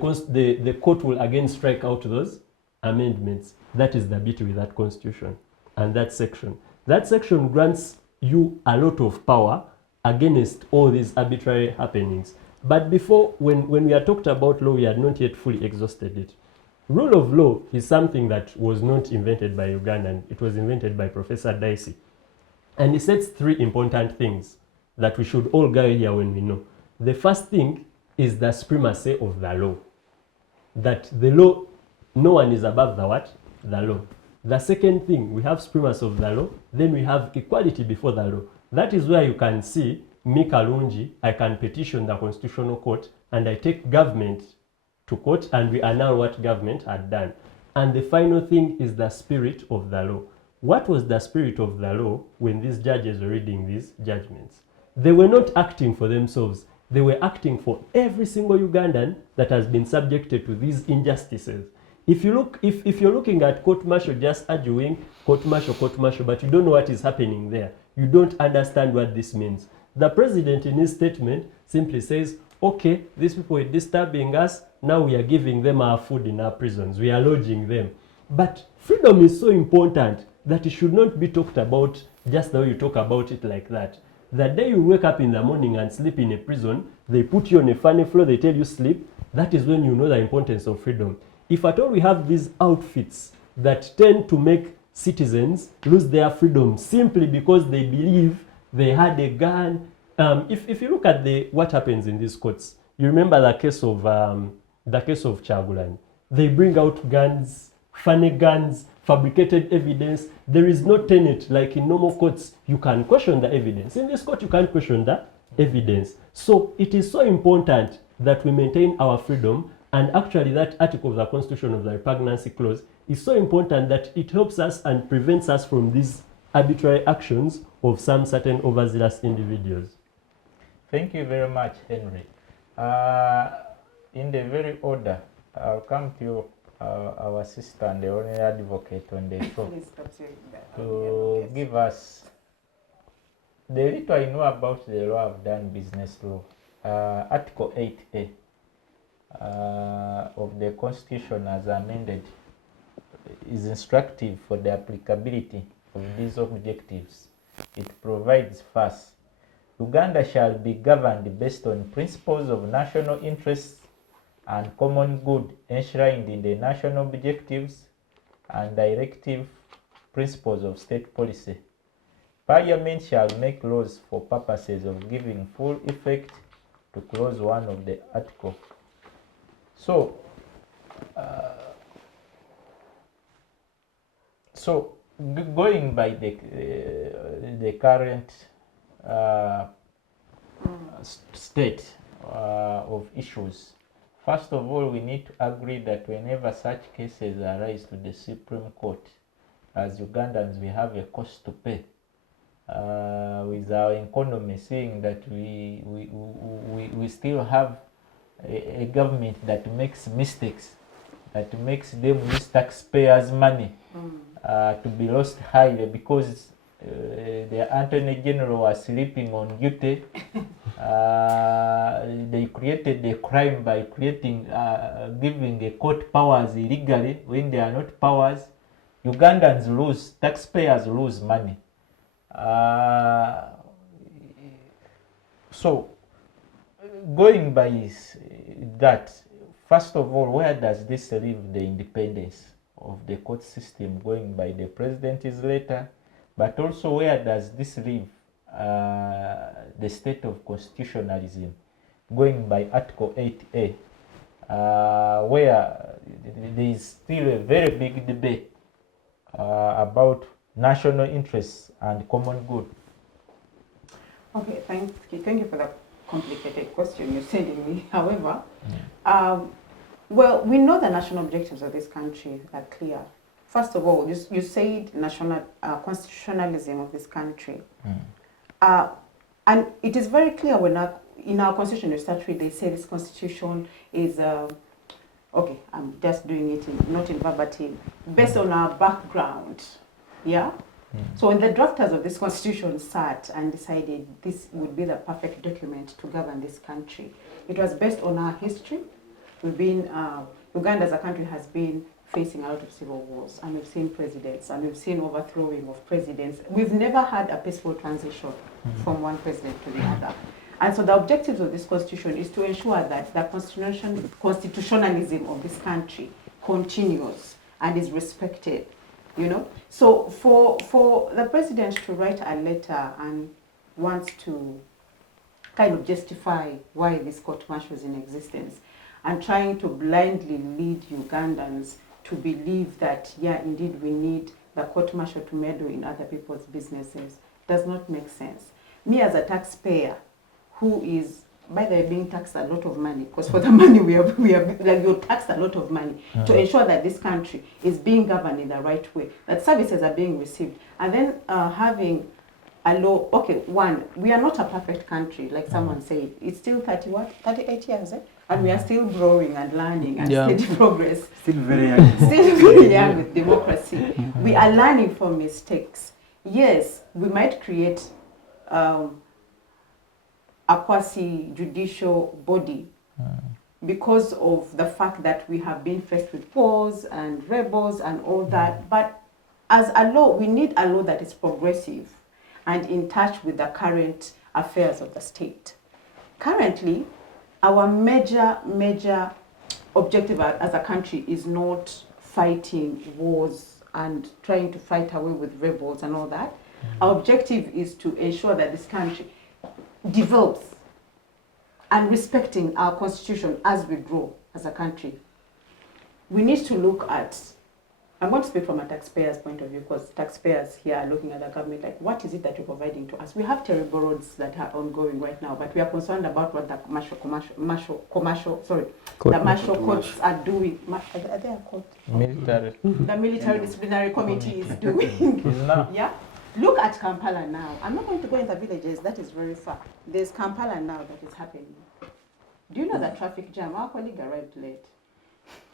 court will again strike out those amendments. That is the beauty with that constitution and that section. That section grants you a lot of power against all these arbitrary happenings. But before, when we are talked about law, we had not yet fully exhausted it. Rule of law is something that was not invented by Uganda. It was invented by Professor Dicey. And he says three important things that we should all go here when we know. The first thing is the supremacy of the law. That the law, no one is above the what? The law. The second thing, we have supremacy of the law, then we have equality before the law. That is where you can see me, Kalungi, I can petition the Constitutional Court and I take government to court and we annul what government had done. And the final thing is the spirit of the law. What was the spirit of the law when these judges were reading these judgments? They were not acting for themselves. They were acting for every single Ugandan that has been subjected to these injustices. If you look, if you're looking at court martial just arguing court martial, but you don't know what is happening there, you don't understand what this means. The president in his statement simply says, okay, these people are disturbing us, now we are giving them our food in our prisons, we are lodging them. But freedom is so important that it should not be talked about just the way you talk about it like that. The day you wake up in the morning and sleep in a prison, they put you on a funny floor, they tell you sleep, that is when you know the importance of freedom. If at all we have these outfits that tend to make citizens lose their freedom simply because they believe they had a gun. If you look at what happens in these courts, you remember the case of Kyagulanyi. They bring out guns, funny guns, fabricated evidence. There is no tenet like in normal courts. You can question the evidence. In this court, you can't question the evidence. So it is so important that we maintain our freedom. And actually, that article of the Constitution of the Repugnancy Clause is so important that it helps us and prevents us from these arbitrary actions of some certain overzealous individuals. Thank you very much, Henry. In the very order, I'll come to you, our sister and the only advocate on the show, Please stop saying that. to give us the little I know about the law of done business law. Article 8A of the Constitution as amended is instructive for the applicability of these objectives. It provides first, Uganda shall be governed based on principles of national interests and common good enshrined in the national objectives and directive principles of state policy. Parliament shall make laws for purposes of giving full effect to clause 1 of the article. So, going by the current state of issues, first of all, we need to agree that whenever such cases arise to the Supreme Court, as Ugandans, we have a cost to pay with our economy, seeing that we still have a government that makes mistakes, that makes them use taxpayers' money to be lost highway because the Attorney General was sleeping on duty. They created a crime by creating, giving a court powers illegally when they are not powers. Ugandans lose, taxpayers lose money. So, going by that, first of all, where does this leave the independence of the court system, going by the president's letter? But also, where does this leave the state of constitutionalism, going by Article 8A, where there is still a very big debate about national interests and common good? Okay, thank you for that complicated question you're sending me. However, well, we know the national objectives of this country are clear. First of all, you said national constitutionalism of this country. And it is very clear when in our constitution, the statutory, they say this constitution is, okay, I'm just doing it not in verbatim, based on our background, yeah? So when the drafters of this constitution sat and decided this would be the perfect document to govern this country, it was based on our history. We've been, Uganda as a country has been facing a lot of civil wars, and we've seen presidents, and we've seen overthrowing of presidents. We've never had a peaceful transition from one president to the other. And so the objectives of this constitution is to ensure that the constitutionalism of this country continues and is respected, you know. So for the president to write a letter and wants to kind of justify why this court martial is in existence and trying to blindly lead Ugandans to believe that, yeah, indeed we need the court martial to meddle in other people's businesses does not make sense. Me as a taxpayer who is, by the way, being taxed a lot of money, because for the money we are like, you're taxed a lot of money to ensure that this country is being governed in the right way, that services are being received, and then having a law. Okay, one, we are not a perfect country, like someone said. It's still 38 years, eh? And we are still growing and learning and steady progress. Still very young. Still very young with democracy. We are learning from mistakes. Yes, we might create a quasi-judicial body because of the fact that we have been faced with wars and rebels and all that. But as a law, we need a law that is progressive and in touch with the current affairs of the state. Currently, our major objective as a country is not fighting wars and trying to fight away with rebels and all that. Our objective is to ensure that this country develops and respecting our constitution as we grow as a country. We need to look at, I'm going to speak from a taxpayer's point of view, because taxpayers here are looking at the government like, what is it that you're providing to us? We have terrible roads that are ongoing right now, but we are concerned about what the martial courts are doing. Are they a court? Military. The military disciplinary committee is doing. Yeah. Look at Kampala now. I'm not going to go in the villages, that is very far. There's Kampala now that is happening. Do you know the traffic jam? Our colleague arrived late.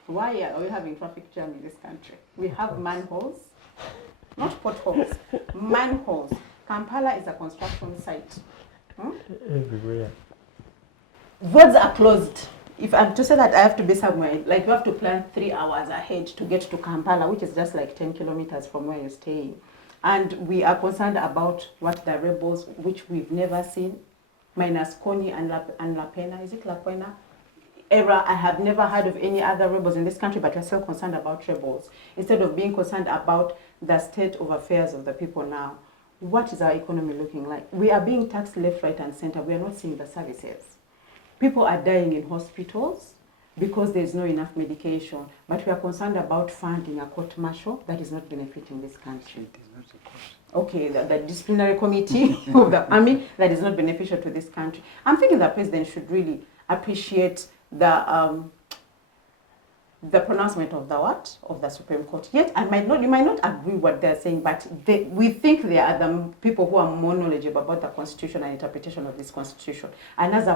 Why are we having traffic jam in this country? We have manholes, not potholes, manholes. Kampala is a construction site. Everywhere. Roads are closed. If I'm to say that I have to be somewhere, like you have to plan 3 hours ahead to get to Kampala, which is just like 10 kilometers from where you're staying. And we are concerned about what the rebels, which we've never seen, minus Kony and Lapena, is it Lapena? Era, I have never heard of any other rebels in this country, but we're still concerned about rebels. Instead of being concerned about the state of affairs of the people now, what is our economy looking like? We are being taxed left, right, and center. We are not seeing the services. People are dying in hospitals because there's not enough medication, but we are concerned about funding a court martial that is not benefiting this country. It is not a court. Okay, the disciplinary committee of the army that is not beneficial to this country. I'm thinking the president should really appreciate the the pronouncement of the what? Of the Supreme Court. Yet, you might not agree what they're saying, but we think they are the people who are more knowledgeable about the Constitution and interpretation of this Constitution. And as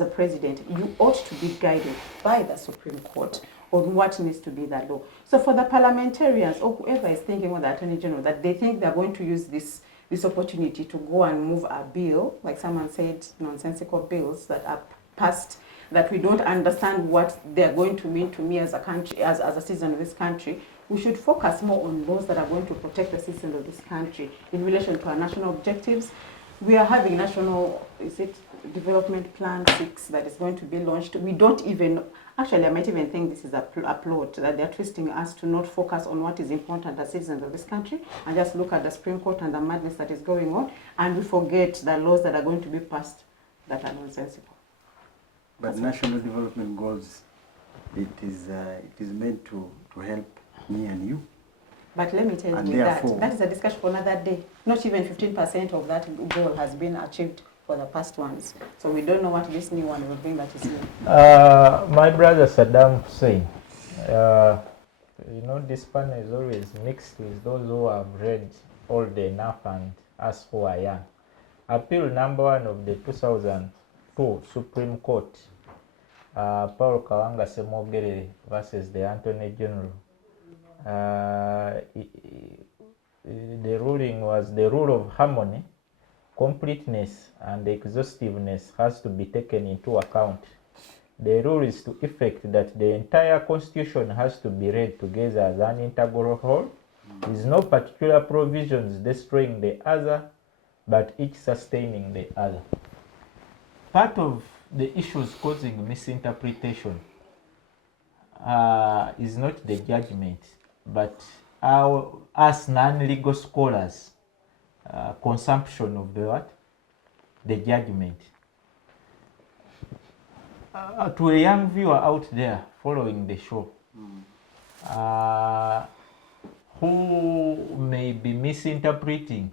a president, you ought to be guided by the Supreme Court on what needs to be the law. So for the parliamentarians or whoever is thinking, or the Attorney General, that they think they're going to use this opportunity to go and move a bill, like someone said, nonsensical bills that are passed, that we don't understand what they're going to mean to me as a country, as a citizen of this country. We should focus more on laws that are going to protect the citizens of this country in relation to our national objectives. We are having national, development plan 6 that is going to be launched. We don't even, actually I might even think this is a plot, that they're twisting us to not focus on what is important as citizens of this country and just look at the Supreme Court and the madness that is going on, and we forget the laws that are going to be passed that are nonsensical. But national development goals, it is meant to help me and you. But let me tell And you therefore, that is a discussion for another day. Not even 15% of that goal has been achieved for the past ones. So we don't know what this new one will bring that is new. My brother Saddam Hussein, this panel is always mixed with those who have read old enough and us who are young. Appeal number 1 of the 2002 Supreme Court, Paul Kawanga Semogere versus the Attorney General. The ruling was the rule of harmony, completeness, and exhaustiveness has to be taken into account. The rule is to effect that the entire Constitution has to be read together as an integral whole, with no particular provisions destroying the other, but each sustaining the other. Part of the issues causing misinterpretation is not the judgment, but us non-legal scholars' consumption of the judgment. To a young viewer out there following the show, who may be misinterpreting,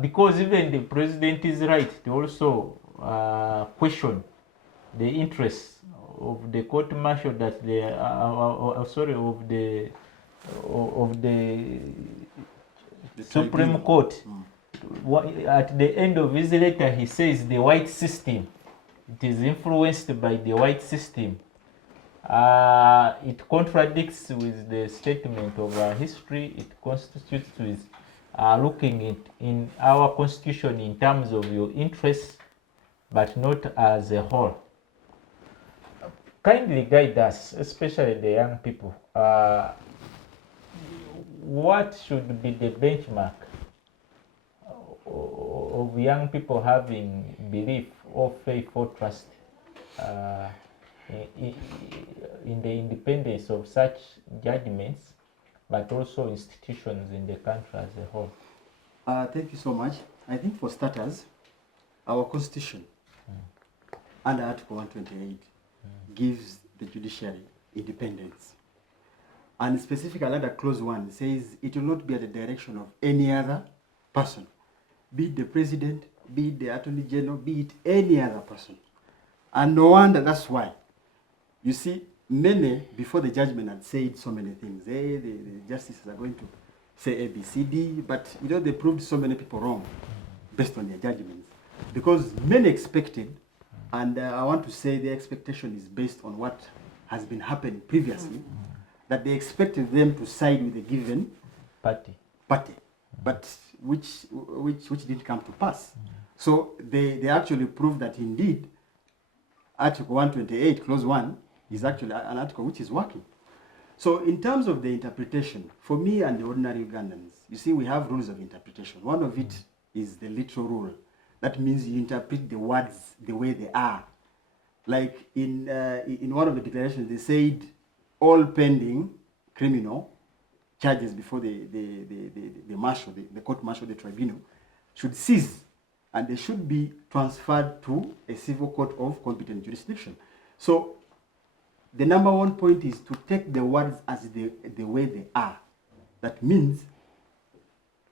because even the president is right to also question the interests of the court martial that they of the Supreme Court. At the end of his letter, he says the white system, it is influenced by the white system. It contradicts with the statement of our history. It constitutes with looking in our constitution in terms of your interests, but not as a whole. Kindly guide us, especially the young people. What should be the benchmark of young people having belief or faith or trust in the independence of such judgments, but also institutions in the country as a whole? Thank you so much. I think for starters, our Constitution under Article 128 gives the judiciary independence. And specifically under Clause 1 says it will not be at the direction of any other person, be it the president, be it the attorney general, be it any other person. And no wonder that's why. You see, many before the judgment had said so many things. The justices are going to say A, B, C, D, but they proved so many people wrong based on their judgments. Because many expected, and I want to say the expectation is based on what has been happening previously, that they expected them to side with the given party, but which didn't come to pass. So they actually proved that indeed Article 128, Clause 1, is actually an article which is working. So in terms of the interpretation, for me and the ordinary Ugandans, you see, we have rules of interpretation. One of it is the literal rule. That means you interpret the words the way they are. Like in one of the declarations, they said all pending criminal charges before the marshal, the court martial, the tribunal, should cease, and they should be transferred to a civil court of competent jurisdiction. So the number one point is to take the words as the way they are. That means,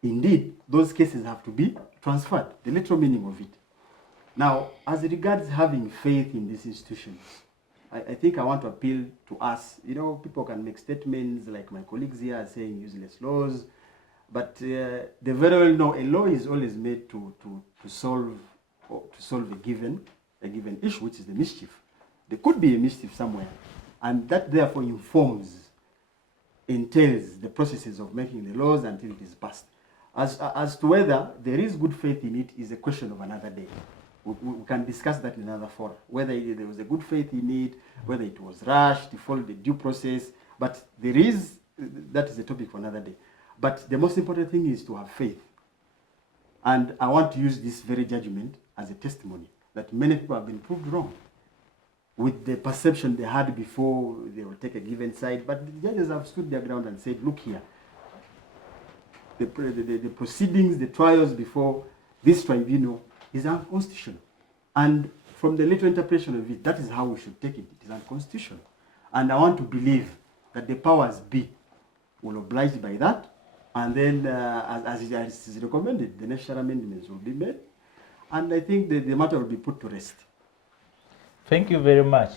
indeed, those cases have to be transferred, the literal meaning of it. Now, as regards having faith in these institutions, I think I want to appeal to us. You know, people can make statements like my colleagues here are saying useless laws, but they very well know a law is always made to solve a given issue, which is the mischief. There could be a mischief somewhere, and that therefore entails the processes of making the laws until it is passed. As to whether there is good faith in it is a question of another day. We can discuss that in another forum, whether there was a good faith in it, whether it was rushed, to follow the due process, but that is a topic for another day. But the most important thing is to have faith. And I want to use this very judgment as a testimony that many people have been proved wrong with the perception they had before they will take a given side. But the judges have stood their ground and said, look here, the proceedings, the trials before this tribunal is unconstitutional. And from the little interpretation of it, that is how we should take it. It is unconstitutional. And I want to believe that the powers be will oblige by that. And then, as is recommended, the necessary amendments will be made. And I think the matter will be put to rest. Thank you very much.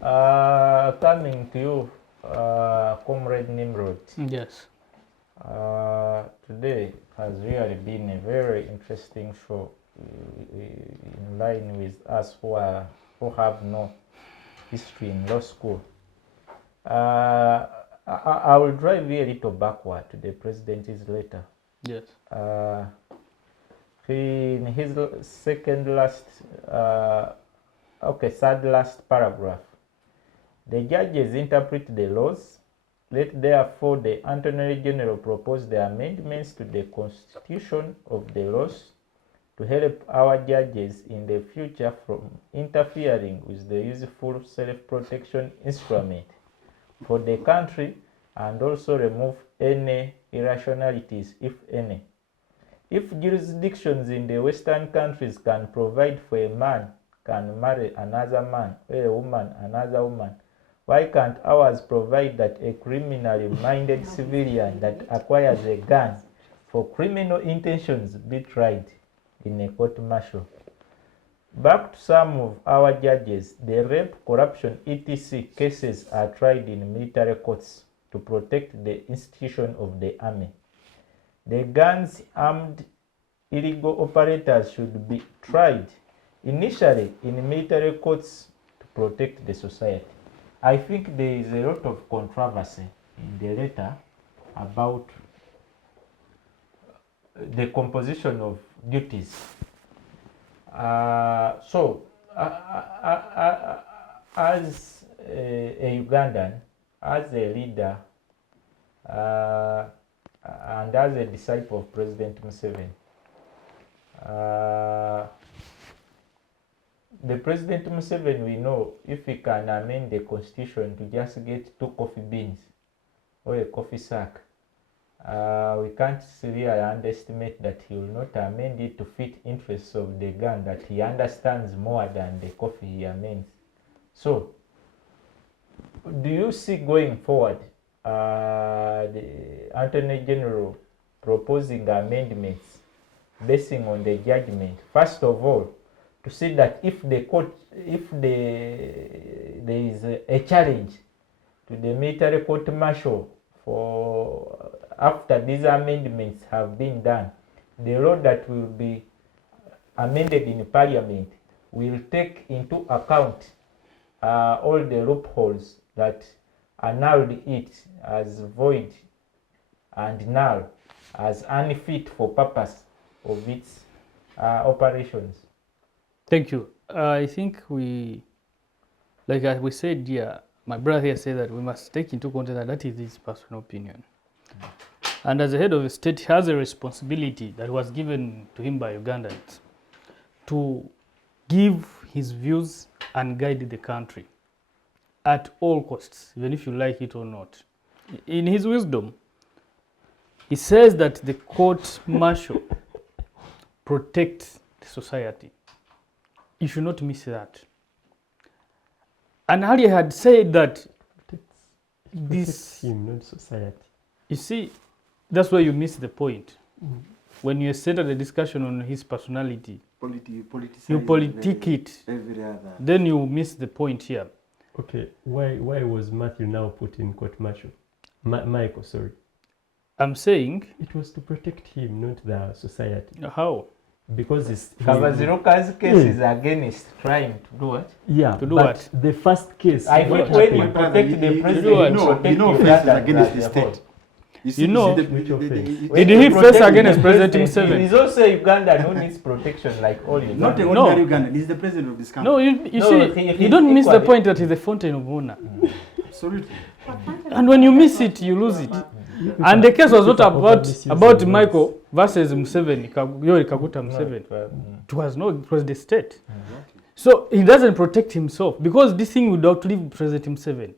Coming to you, Comrade Nimrod. Yes. Today has really been a very interesting show, in line with us who have no history in law school. I will drive you a little backward to the president's letter. Yes. In his third last paragraph, the judges interpret the laws. Let therefore the Attorney General propose the amendments to the Constitution of the laws to help our judges in the future from interfering with the useful self-protection instrument for the country, and also remove any irrationalities, if any. If jurisdictions in the Western countries can provide for a man can marry another man, or a woman another woman, why can't ours provide that a criminally minded civilian that acquires a gun for criminal intentions be tried in a court-martial? Back to some of our judges, the rape, corruption, etc. cases are tried in military courts to protect the institution of the army. The guns armed illegal operators should be tried initially in military courts to protect the society. I think there is a lot of controversy in the letter about the composition of duties. As a Ugandan, as a leader, and as a disciple of President Museveni, the President Museveni, we know if he can amend the constitution to just get 2 coffee beans or a coffee sack, we can't really underestimate that he will not amend it to fit interests of the gun that he understands more than the coffee he amends. So, do you see going forward the Attorney General proposing amendments basing on the judgment? First of all, to see that if there is a challenge to the military court-martial for after these amendments have been done, the law that will be amended in Parliament will take into account all the loopholes that annulled it as void and null, as unfit for purpose of its operations. Thank you. I think like we said here, my brother here said that we must take into account that is his personal opinion. And as a head of a state, he has a responsibility that was given to him by Ugandans to give his views and guide the country at all costs, even if you like it or not. In his wisdom, he says that the court-martial protects the society. You should not miss that. And Ali had said that this him, not society. You see, that's where you miss the point. When you center the discussion on his personality, you politic it, every other. then you miss the point here. Okay, why was Matthew now put in court martial? Michael, sorry. I'm saying, It was to protect him, not the society. how? Because it's... Kabaziroka's case is against trying to do what? Yeah, To do but what? the first case... I what think when you happened- protect the You president, know, protect offenses Uganda against as the a state. whole. You know, Which offense? When Did you he protect face the against President president, Museveni? It is also Uganda who needs protection like all Uganda. Not the No. ordinary Ugandan, he's the president of this country. no, you No, see, he's you don't miss the equally- point that he's the fountain of honor. Absolutely. And when you miss it, you lose it. And the case was not about Michael versus Museveni, Yoweri Kaguta Museveni. It was the state. So he doesn't protect himself because this thing would outlive President Museveni.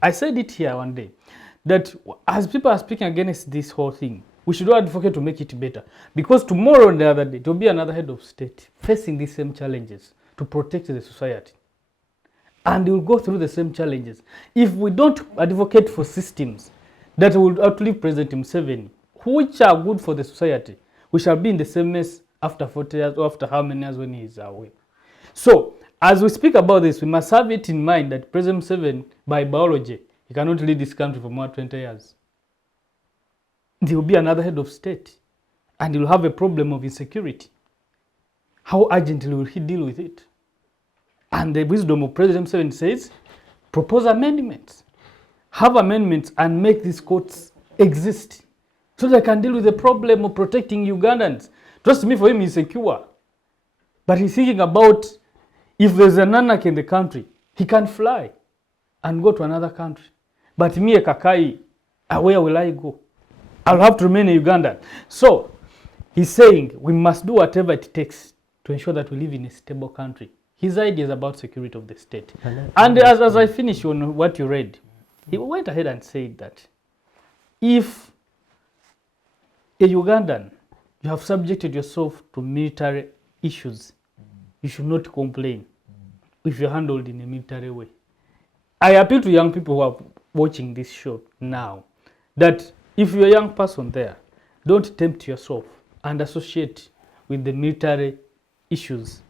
I said it here one day that as people are speaking against this whole thing, we should advocate to make it better. Because tomorrow and the other day, there will be another head of state facing these same challenges to protect the society. And they will go through the same challenges. If we don't advocate for systems that will outlive President Museveni, which are good for the society, we shall be in the same mess after 40 years or after how many years when he is away. So, as we speak about this, we must have it in mind that President Museveni, by biology, he cannot lead this country for more than 20 years. There will be another head of state, and he will have a problem of insecurity. How urgently will he deal with it? And the wisdom of President Museveni says, propose amendments. Have amendments and make these courts exist so they can deal with the problem of protecting Ugandans. Trust me, for him, he's secure. But he's thinking about if there's an anarchy in the country, he can fly and go to another country. But me, a Kakayi, where will I go? I'll have to remain in Uganda. So he's saying we must do whatever it takes to ensure that we live in a stable country. His idea is about security of the state. And as I finish on what you read, he went ahead and said that if a Ugandan, you have subjected yourself to military issues, you should not complain if you're handled in a military way. I appeal to young people who are watching this show now that if you're a young person there, don't tempt yourself and associate with the military issues,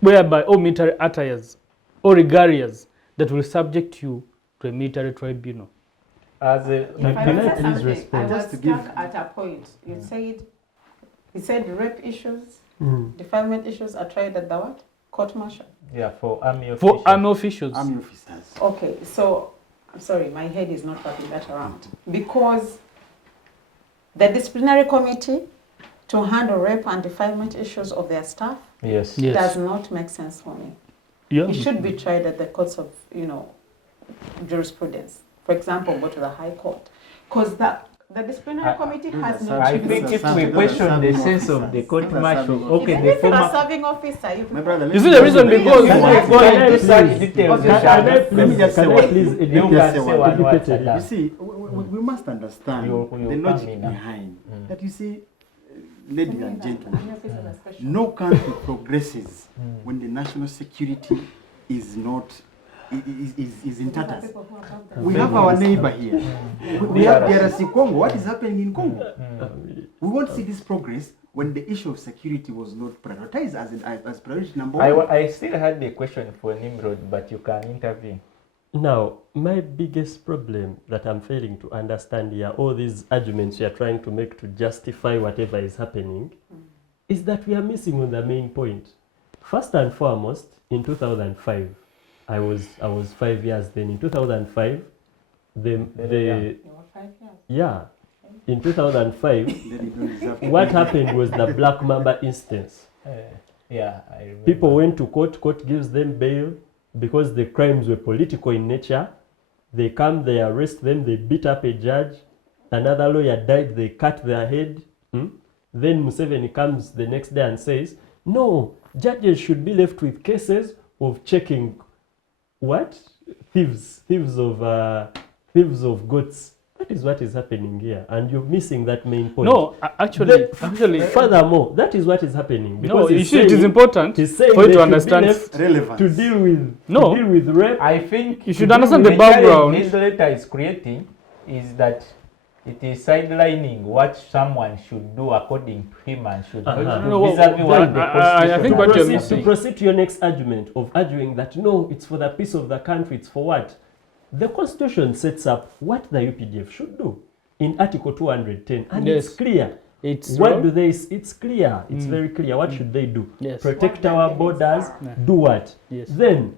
whereby all military attires or regalias that will subject you to a military tribunal. As a, If I Can may I say please something, respond? I was Just to give- stuck at a point. He said rape issues, Mm. defilement issues are tried at the what? Court martial. yeah, for army officials. For army officials. Army officers. Okay, so I'm sorry, my head is not wrapping that around. Because the disciplinary committee to handle rape and defilement issues of their staff Yes. Yes. does not make sense for me. Yeah. It should be tried at the courts of, jurisprudence. For example, go to the High Court. Because the disciplinary committee has no I Those are think choice. if serving- we those are question the serving sense of the officers. court Those are martial, serving okay, Even the if you're a former. serving officer, you My brother, You see the reason because Before you Can go I into such please- details, you Can shall I not- let me just say one thing. You Let me can just say say one one thing. word, Educated. You Saddam. see, we must understand You the come logic in. behind Mm. that. You see, ladies and gentlemen, Army officers are special. no country progresses Mm. when the national security is not is in tatters. People who are above the We have our neighbor here. We have DRC Congo. What is happening in Congo? We won't see this progress when the issue of security was not prioritized as priority number one. I still had the question for Nimrod, but you can intervene. Now, my biggest problem that I'm failing to understand here, all these arguments you are trying to make to justify whatever is happening, is that we are missing on the main point. First and foremost, in 2005, I was 5 years then. In 2005, Yeah. You were 5 years. yeah, in 2005, Then you don't deserve to what be- happened was the Black Mamba instance. Yeah, I remember. People went to court gives them bail because the crimes were political in nature. They come, they arrest them, they beat up a judge. Another lawyer died, they cut their head. Then Museveni comes the next day and says, no, judges should be left with cases of checking what? Thieves of goats. That is what is happening here. And you're missing that main point. No, actually, Furthermore, that is what is happening. no, he's you see, it is saying- important he's saying for you they to should be understand. left relevance. to deal with No. to deal with rape. I think You should to do understand with the background. challenge this letter is creating is that It is sidelining what someone should do according to him and should not Uh-huh. do No, vis-a-vis what the I think what you're Constitution missing- To proceed to your next argument of arguing that no, it's for the peace of the country, it's for what? The Constitution sets up what the UPDF should do in Article 210, and Yes. it's clear. It's What wrong. do they? It's clear. It's very clear. What should they do? Yes. Protect What our their borders. limits are. Do what? Yes. Then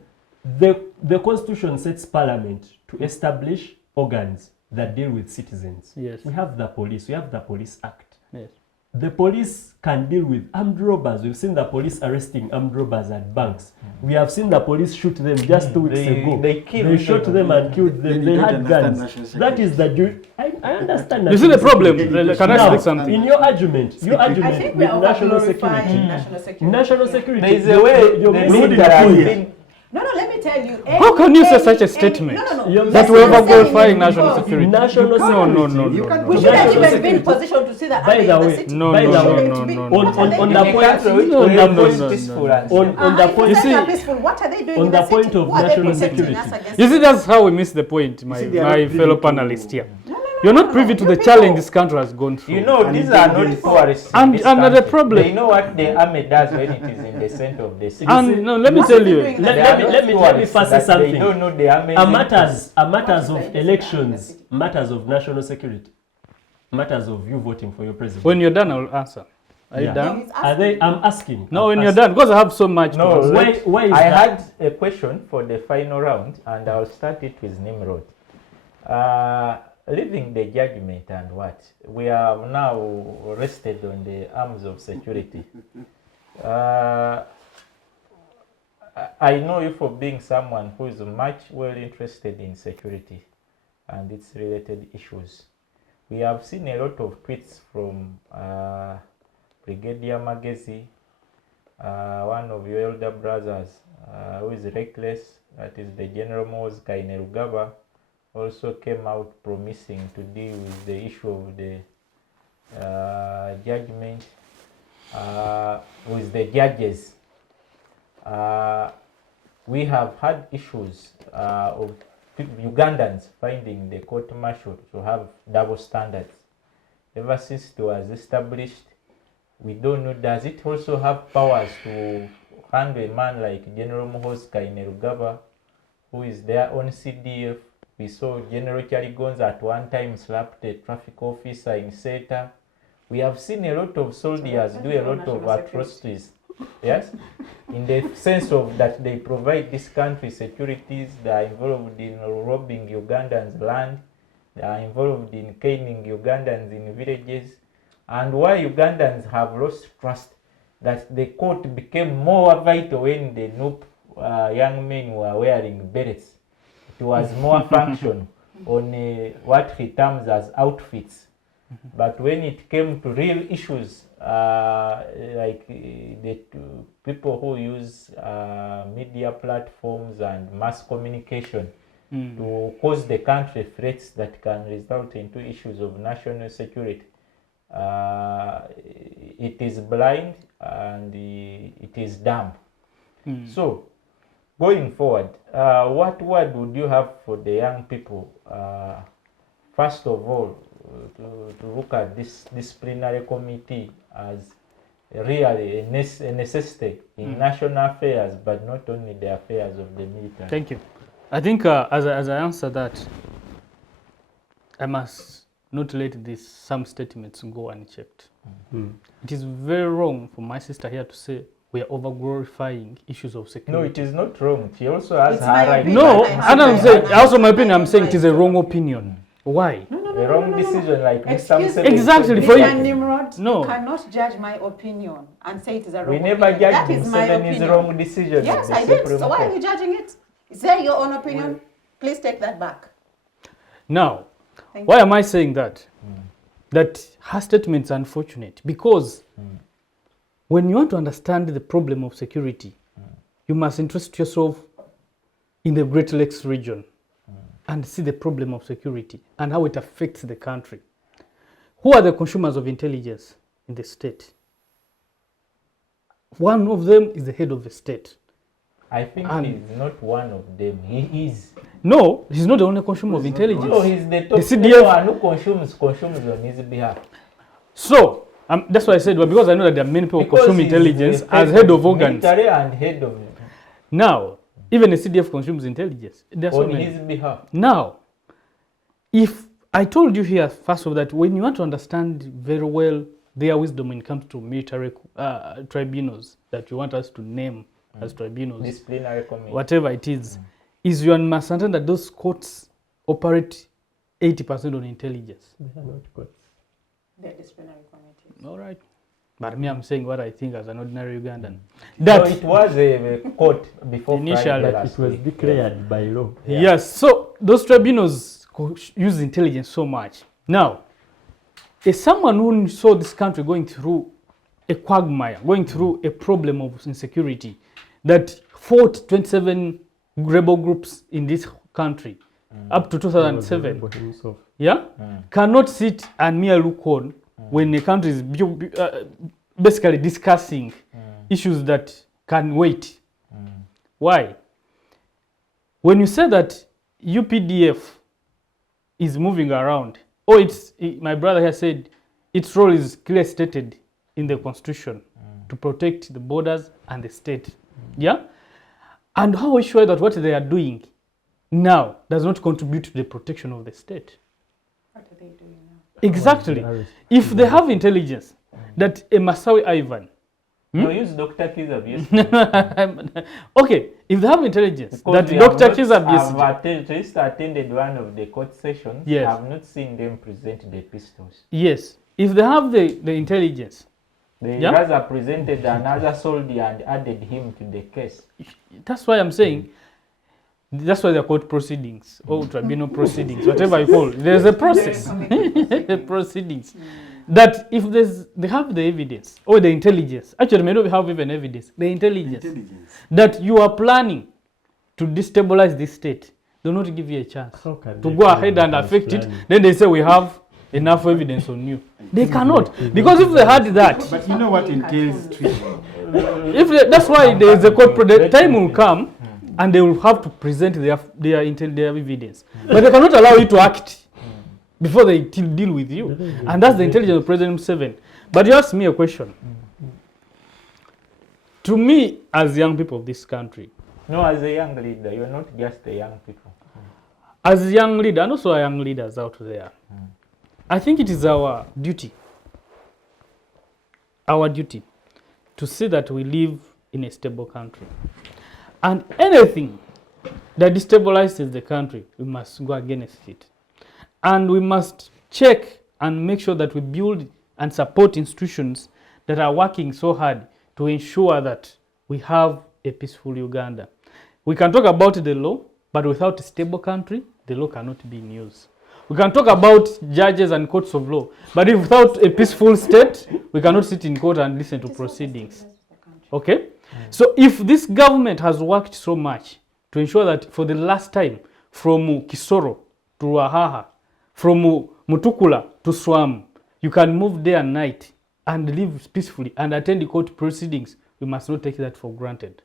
the Constitution sets Parliament to establish organs that deal with citizens. Yes. We have the police. We have the Police Act. Yes. The police can deal with armed robbers. We've seen the police arresting armed robbers at banks. We have seen the police shoot them just 2 weeks ago. They shot them and killed them. Then They you don't had understand guns. national That security. is the I understand. You see the national problem? security. Can I Now, speak something? in your argument I with think we are national glorifying security. national security. National Yeah. security. There is a way you're the missing leader the has point. been. No, let me tell you. How can you say such a statement? You're That missing we're the ever point. glorifying national security. National No, security. no, no, You no, can- no. We No, shouldn't national even be in security. position to see the By army the in the way, city. No, by no, the no, way, no, Shouldn't be. no, on- no. What are on they the doing? point- On no, the no, point no, peaceful no. and on the point. You see- peaceful. What are they doing on in the the point city? of Who are they national protecting security. us against? You see, that's how we miss the point, my, see, they are my not fellow privy to- panelists here. You're not privy to the challenge this country has gone through. You know, And these it are will not be- tourists. in And this another country. problem- They know what the army does when it is in the center of the city. And no, let me What tell are they you, doing? Let They me are not let me tourists first say that They something. don't know the army. Matters What is of the idea elections, of matters of national security, matters of you voting for your president. when you're done, I will answer. Are you Yeah. done? He's Are they? asking. I'm asking. No, I'm when you're asking. done, because I have so much to No, answer. Why is I that? had a question for the final round, and I'll start it with Nimrod. Leaving the judgment and what? We are now rested on the arms of security. I know you for being someone who is much well interested in security and its related issues. We have seen a lot of tweets from Brigadier Magezi, one of your elder brothers, who is reckless, that is the General Moses Kainerugaba, also came out promising to deal with the issue of the judgment with the judges. We have had issues of Ugandans finding the court martial to have double standards. Ever since it was established, we don't know, does it also have powers to handle a man like General Moses Kainerugaba, who is their own CDF? We saw General Chaligonza at one time slapped a traffic officer in Seta. We have seen a lot of soldiers do a lot of atrocities. Yes, in the sense of that they provide this country securities, they are involved in robbing Ugandans' land, they are involved in caning Ugandans in villages, and why Ugandans have lost trust, that the court became more vital when the NUP young men were wearing berets. It was more function on what he terms as outfits. But when it came to real issues, like the people who use media platforms and mass communication to cause the country threats that can result into issues of national security, it is blind and it is dumb. So, going forward, what word would you have for the young people? First of all, to look at this disciplinary committee as really a necessity in national affairs, but not only the affairs of the military. Thank you. I think as I answer that, I must not let some statements go unchecked. It is very wrong for my sister here to say we are over glorifying issues of security. No, it is not wrong. She also has It's her my right. opinion. No, I and I'm have saying, my- also my opinion, I'm my saying it is a right. wrong opinion. Why? A wrong decision like Mr. Excuse me. Museveni Exactly, said for you- Mr. Nimrod, No. you cannot judge my opinion and say it is a wrong We never opinion. judged That is my Museveni's opinion. wrong decision. Yes, of the I did. Supreme So why are Court. you judging it? Say your own opinion. Please take that back. Now, Thank why am I saying that? That her statement is unfortunate because when you want to understand the problem of security, you must interest yourself in the Great Lakes region and see the problem of security and how it affects the country. Who are the consumers of intelligence in the state? One of them is the head of the state. I think And- he's not one of them. He is. No, he's not the only consumer of intelligence. No, he's the top. The CDF Anyone who consumes on his behalf. So, that's why I said, well, because I know that there are many people who Because consume he's intelligence the as head of organs. military and head of Now, even the CDF consumes intelligence. There's so on many. his behalf. Now, if I told you here, first of all, that when you want to understand very well their wisdom when it comes to military tribunals that you want us to name as tribunals, Disciplinary committee. whatever it is you must understand that those courts operate 80% on intelligence. They are not courts. The disciplinary committee. All right. But me, I'm saying what I think as an ordinary Ugandan. So That it was a court before Initially, Friday It last was week. declared by law. Yeah. Yes, so those tribunals use intelligence so much. Now, as someone who saw this country going through a quagmire, going through a problem of insecurity, that fought 27 rebel groups in this country up to He was the 2007, rebel himself. yeah, cannot sit and mere look on when the country is basically discussing issues that can wait. Why? When you say that UPDF is moving around, my brother here said its role is clearly stated in the constitution to protect the borders and the state. Yeah? And how are we sure that what they are doing now does not contribute to the protection of the state? What are they doing now? Exactly. If they have intelligence that a Masawi Ivan, No, use Dr. Kizab yesterday. okay, if they have intelligence Because that we Dr. have Kizab I've yesterday, just attended one of the court sessions. Yes. I've not seen them present the pistols. yes, if they have the intelligence, They Yeah. rather presented another soldier and added him to the case. that's why I'm saying, that's why they're called proceedings or tribunal proceedings, whatever you call it. There's a process, proceedings. That if they have the evidence or the intelligence, actually may not have even evidence, the intelligence, that you are planning to destabilize this state, do not give you a chance How can to they go claim ahead that and was affect it. planning? Then they say we have enough evidence on you. They cannot, because if they had that, But you know what entails treason? that's why there is a court. The time will come, and they will have to present their evidence, but they cannot allow you to act before they deal with you, and that's the intelligence of President Museveni. But you asked me a question. To me, as young people of this country, No, as a young leader, you're not just a young people. as a young leader, and also our young leaders out there, I think it is our duty to see that we live in a stable country. And anything that destabilizes the country, we must go against it. And we must check and make sure that we build and support institutions that are working so hard to ensure that we have a peaceful Uganda. We can talk about the law, but without a stable country, the law cannot be in use. We can talk about judges and courts of law, but if without a peaceful state, we cannot sit in court and listen to proceedings. Okay? So if this government has worked so much to ensure that for the last time, from Kisoro to Ruahaha, from Mutukula to Swam, you can move day and night and live peacefully and attend the court proceedings, we must not take that for granted.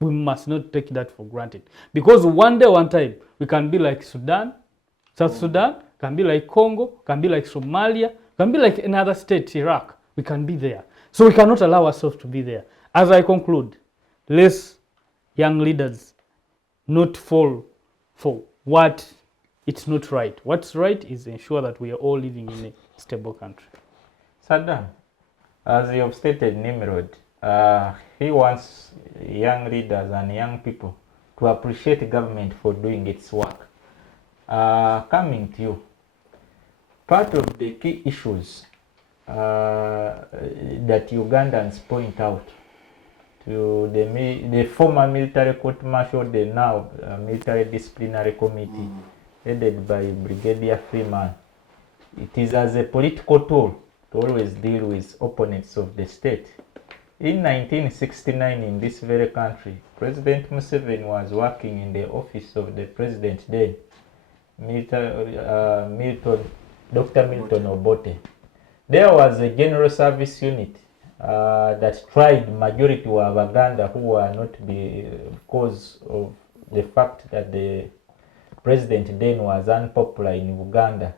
We must not take that for granted. Because one day, one time, we can be like Sudan, South Sudan, can be like Congo, can be like Somalia, can be like another state, Iraq. We can be there. So we cannot allow ourselves to be there. As I conclude, let's young leaders not fall for what it's not right. What's right is ensure that we are all living in a stable country. Saddam, as you have stated, Nimrod, he wants young leaders and young people to appreciate the government for doing its work. Coming to you, part of the key issues that Ugandans point out to the former military court martial, the now military disciplinary committee headed by Brigadier Freeman, it is as a political tool to always deal with opponents of the state. In 1969, in this very country, President Museveni was working in the office of the president then, Dr. Milton Obote. There was a general service unit that tried majority of Baganda who were not because of the fact that the president then was unpopular in Uganda,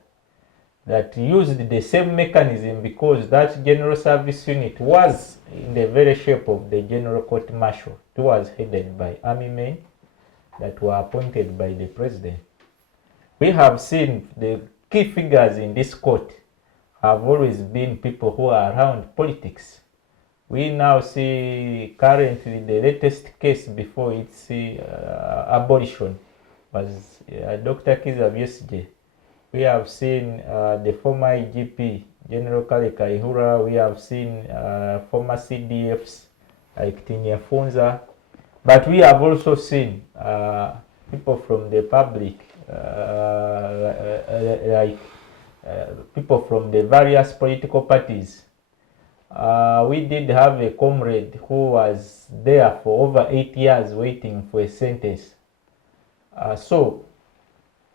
that used the same mechanism because that general service unit was in the very shape of the general court martial. It was headed by army men that were appointed by the president. We have seen the key figures in this court have always been people who are around politics. We now see currently the latest case before its abolition was Dr. Kiza Besigye. We have seen the former IGP, General Kale Kaihura. We have seen former CDFs like Tinia Funza. But we have also seen people from the public, people from the various political parties. We did have a comrade who was there for over 8 years waiting for a sentence. So,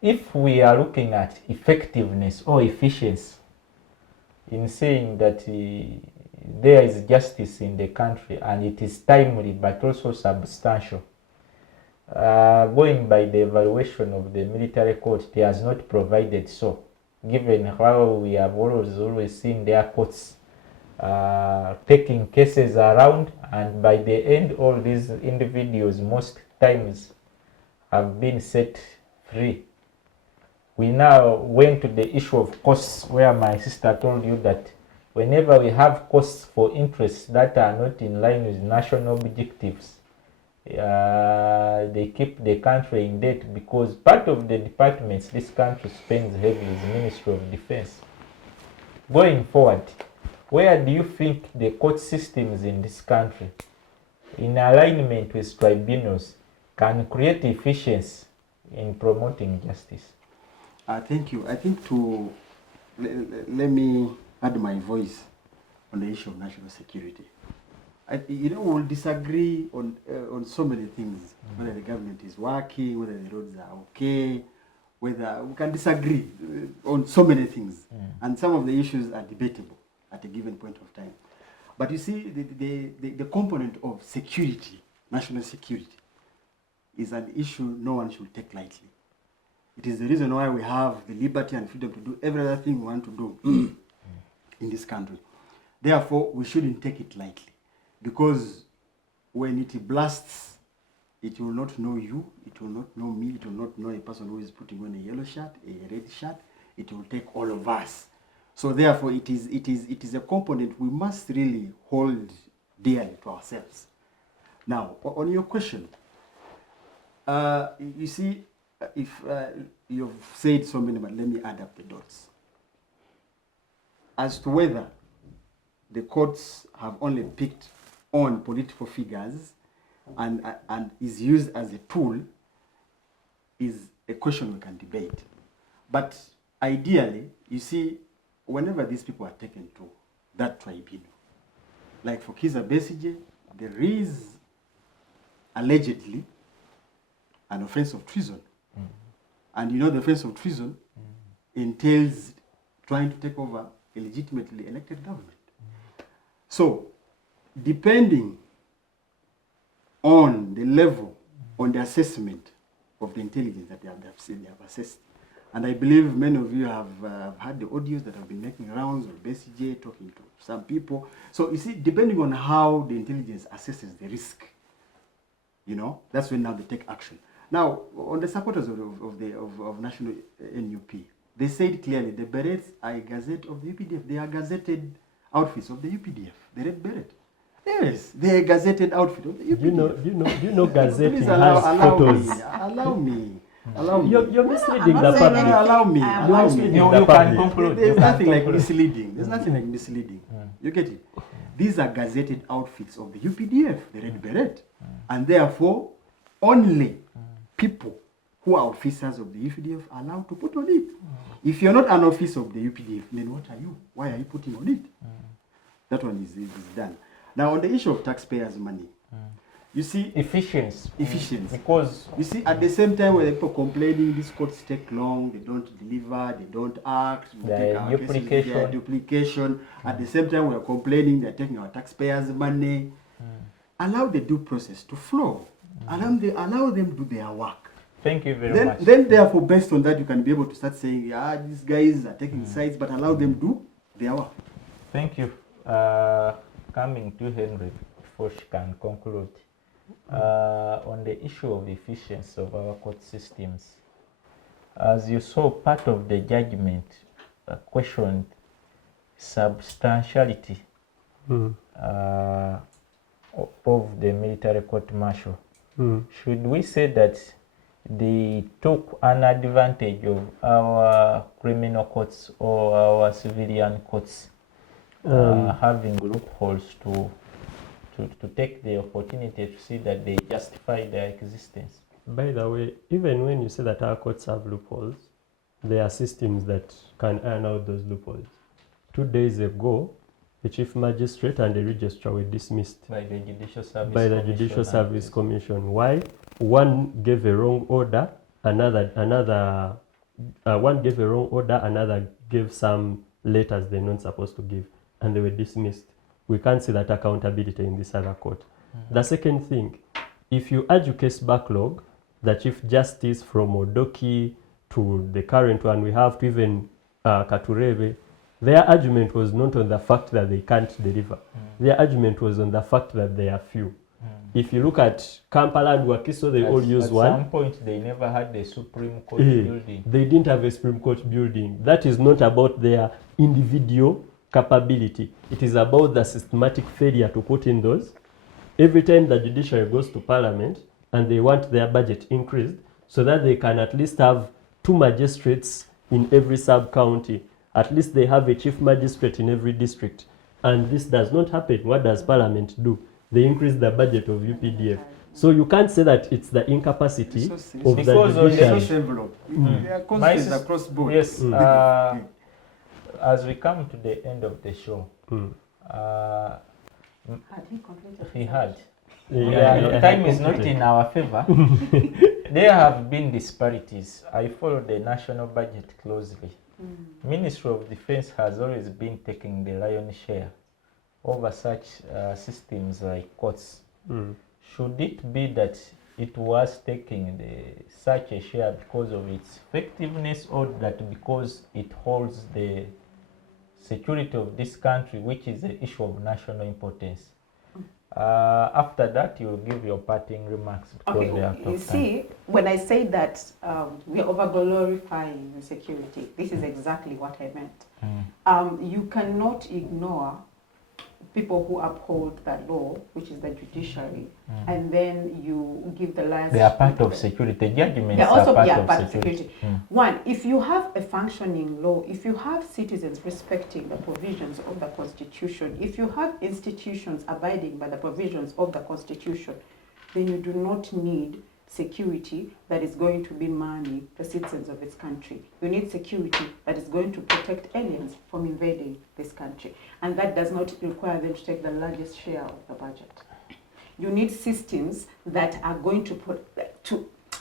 if we are looking at effectiveness or efficiency in saying that there is justice in the country and it is timely but also substantial, going by the evaluation of the military court, it has not provided so, given how we have always seen their courts taking cases around, and by the end all these individuals most times have been set free. We now went to the issue of costs, where my sister told you that whenever we have costs for interests that are not in line with national objectives, they keep the country in debt, because part of the departments this country spends heavily is the Ministry of Defense. Going forward, where do you think the court systems in this country, in alignment with tribunals, can create efficiency in promoting justice? Thank you. I think let me add my voice on the issue of national security. We'll disagree on so many things, whether the government is working, whether the roads are okay, whether we can disagree on so many things, and some of the issues are debatable at a given point of time. But you see, the component of security, national security, is an issue no one should take lightly. It is the reason why we have the liberty and freedom to do every other thing we want to do in this country. Therefore, we shouldn't take it lightly, because when it blasts, it will not know you, it will not know me, it will not know a person who is putting on a yellow shirt, a red shirt. It will take all of us. So therefore, it is a component we must really hold dearly to ourselves. Now, on your question, you see, if you've said so many, but let me add up the dots. As to whether the courts have only picked on political figures and is used as a tool is a question we can debate. But ideally, you see, whenever these people are taken to that tribunal, like for Kiza Besigye, there is allegedly an offense of treason. And you know the offense of treason entails trying to take over a legitimately elected government. So, depending on the level, on the assessment of the intelligence that they have assessed, and I believe many of you have had the audios that have been making rounds of Besigye talking to some people. So you see, depending on how the intelligence assesses the risk, that's when now they take action. Now, on the supporters of National NUP, they said clearly the berets are a gazette of the UPDF. They are gazetted outfits of the UPDF. The red beret. Yes, they are a gazetted outfit of the UPDF. You know gazetting has photos. Allow me. You're misleading the public. Allow me. You can conclude. There's nothing like misleading. There's nothing like misleading. You get it? These are gazetted outfits of the UPDF, the red beret. And therefore, only people who are officers of the UPDF are allowed to put on it. If you're not an officer of the UPDF, then what are you? Why are you putting on it? That one is done. Now, on the issue of taxpayers' money, You see, efficiency. Because you see, at the same time, when people complaining, these courts take long, they don't deliver, they don't act, duplication. At the same time, we are complaining, they're taking our taxpayers' money. Allow the due process to flow. Allow them to do their work. Thank you very much. Then, therefore, based on that, you can be able to start saying, yeah, these guys are taking sides, but allow them to do their work. Thank you. Coming to Henry, before she can conclude, on the issue of efficiency of our court systems, as you saw, part of the judgment questioned substantiality of the military court martial. Should we say that they took an advantage of our criminal courts or our civilian courts having loopholes to take the opportunity to see that they justify their existence? By the way, even when you say that our courts have loopholes, there are systems that can iron out those loopholes. 2 days ago, the Chief Magistrate and the Registrar were dismissed by the Judicial Service, Judicial Service Commission. Why? One gave a wrong order, another gave some letters they're not supposed to give, and they were dismissed. We can't see that accountability in this other court. The second thing, if you add your case backlog, the Chief Justice from Odoki to the current one, we have to even Katureve, their argument was not on the fact that they can't deliver. Their argument was on the fact that they are few. If you look at Kampala and Wakiso, they all use one. At some point, they never had the Supreme Court building. They didn't have a Supreme Court building. That is not about their individual capability. It is about the systematic failure to put in those. Every time the judiciary goes to Parliament and they want their budget increased so that they can at least have 2 magistrates in every sub-county. At least they have a chief magistrate in every district. And this does not happen. What does Parliament do? They increase the budget of UPDF. So you can't say that it's the incapacity of the judiciary. Across board. Yes. As we come to the end of the show, he had. Time is not in our favor. There have been disparities. I follow the national budget closely. Ministry of Defense has always been taking the lion's share over such systems like courts. Should it be that it was taking such a share because of its effectiveness, or that because it holds the security of this country, which is an issue of national importance? After that, you will give your parting remarks. Okay, you see, when I say that we are over-glorifying security, this is exactly what I meant. You cannot ignore people who uphold that law, which is the judiciary, and then you give the lion's. They are part of security. Judgments They're also part of security. One, if you have a functioning law, if you have citizens respecting the provisions of the Constitution, if you have institutions abiding by the provisions of the Constitution, then you do not need security that is going to be manning the citizens of its country. You need security that is going to protect aliens from invading this country. And that does not require them to take the largest share of the budget. You need systems that are going to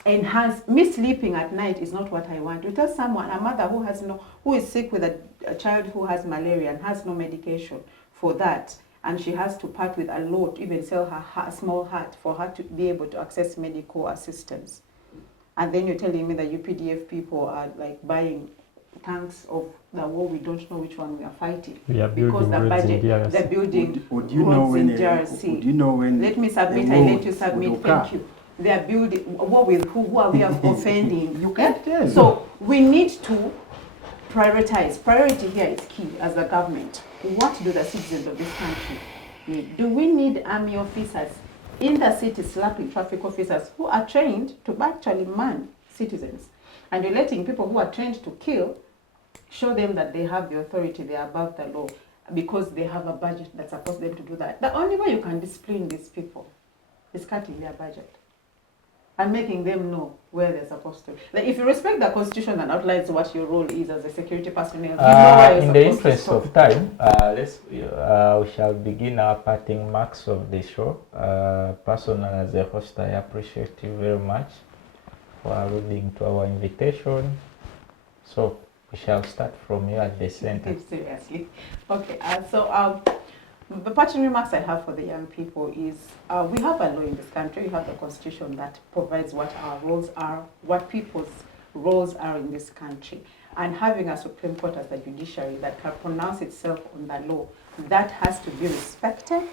enhance. Me sleeping at night is not what I want. You tell someone, a mother who is sick with a child who has malaria and has no medication for that, and she has to part with a lot, even sell her small hut for her to be able to access medical assistance. And then you're telling me that UPDF people are like buying tanks of the war, we don't know which one we are fighting. Because the budget, they're building roads in DRC. Do you know when? Let me submit, I let you submit, thank you. They are building, war with who are we offending? You can't tell. So we need to prioritize. Priority here is key as a government. What do the citizens of this country need? Do we need army officers in the city slapping traffic officers who are trained to actually man citizens? And you're letting people who are trained to kill show them that they have the authority, they are above the law, because they have a budget that supports them to do that. The only way you can discipline these people is cutting their budget. and making them know where they're supposed to. Like if you respect the constitution and outlines what your role is as a security personnel, you know where you're in the supposed to interest stop. of time, we shall begin our parting marks of the show. Personally, as a host, I appreciate you very much for alluding to our invitation. So we shall start from here at the center. Seriously. Okay, the parting remarks I have for the young people is we have a law in this country, we have the constitution that provides what our roles are, what people's roles are in this country. And having a Supreme Court as the judiciary that can pronounce itself on the law, that has to be respected,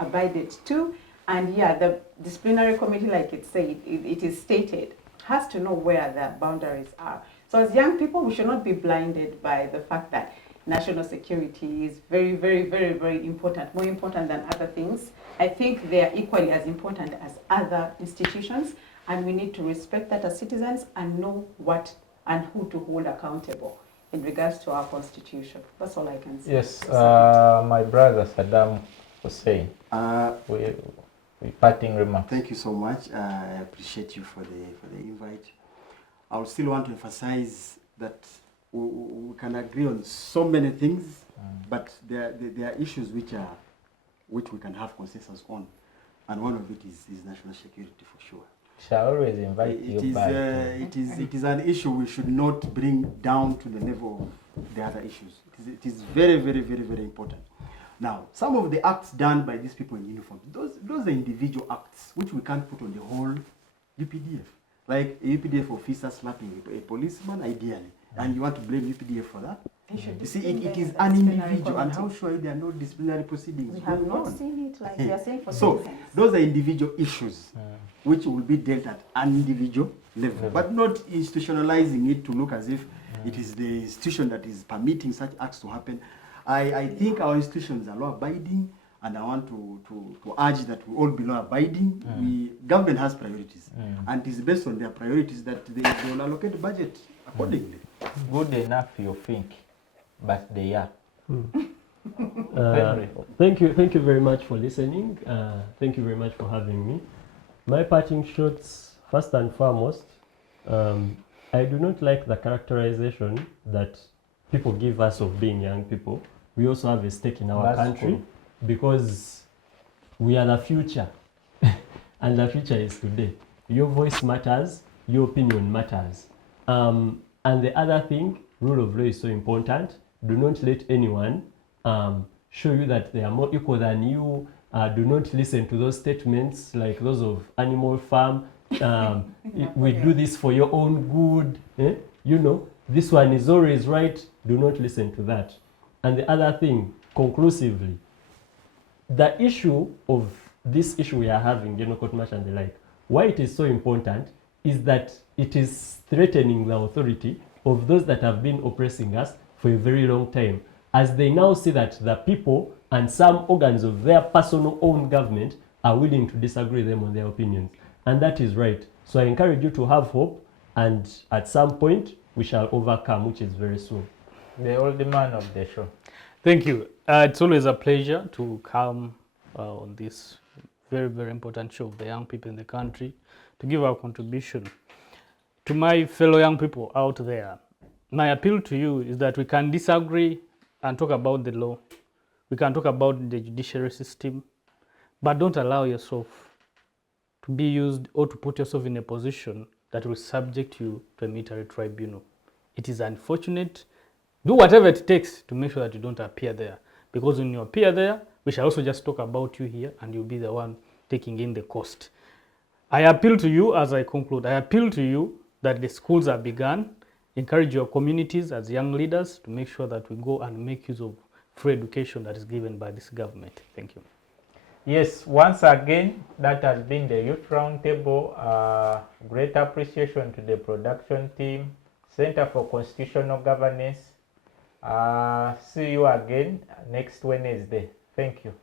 abided to. And yeah, the disciplinary committee, like it said, it is stated, has to know where the boundaries are. So as young people, we should not be blinded by the fact that national security is very, very, very, very important, more important than other things. I think they are equally as important as other institutions, and we need to respect that as citizens and know what and who to hold accountable in regards to our constitution. That's all I can say. Yes, my brother Saddam Hussein, we parting remarks. Thank you so much. I appreciate you for the invite. I would still want to emphasize that we can agree on so many things, but there are issues which we can have consensus on, and one of it is national security for sure. Shall always invite you back. It is an issue we should not bring down to the level of the other issues. It is very, very, very, very important. Now, some of the acts done by these people in uniform, those are individual acts which we can't put on the whole UPDF. Like a UPDF officer slapping a policeman, ideally, and you want to blame UPDF for that? You see, it is an individual, and how sure there are no disciplinary proceedings We have going not on? seen it like we are saying for So, citizens. those are individual issues which will be dealt at an individual level, but not institutionalizing it to look as if it is the institution that is permitting such acts to happen. I think our institutions are law-abiding, and I want to urge that we all be law-abiding. Government has priorities, and it is based on their priorities that they will allocate the budget accordingly. Good enough, you think, but they are. Thank you very much for listening. Thank you very much for having me. My parting shots, first and foremost, I do not like the characterization that people give us of being young people. We also have a stake in our That's country cool. because we are the future and the future is today. Your voice matters, your opinion matters. And the other thing, rule of law is so important. Do not let anyone show you that they are more equal than you. Do not listen to those statements like those of Animal Farm. We do this for your own good. You know, this one is always right. Do not listen to that. And the other thing, conclusively, the issue of this issue we are having, general court march and the like, why it is so important is that it is threatening the authority of those that have been oppressing us for a very long time, as they now see that the people and some organs of their personal own government are willing to disagree with them on their opinions. And that is right. So I encourage you to have hope, and at some point we shall overcome, which is very soon. The old man of the show. Thank you. It's always a pleasure to come on this very, very important show of the young people in the country to give our contribution. To my fellow young people out there, my appeal to you is that we can disagree and talk about the law. We can talk about the judiciary system, but don't allow yourself to be used or to put yourself in a position that will subject you to a military tribunal. It is unfortunate. Do whatever it takes to make sure that you don't appear there, because when you appear there, we shall also just talk about you here and you'll be the one taking in the cost. I appeal to you as I conclude. I appeal to you that the schools are begun. Encourage your communities as young leaders to make sure that we go and make use of free education that is given by this government. Thank you. Yes, once again, that has been the Youth Roundtable. Great appreciation to the production team, Center for Constitutional Governance. See you again next Wednesday. Thank you.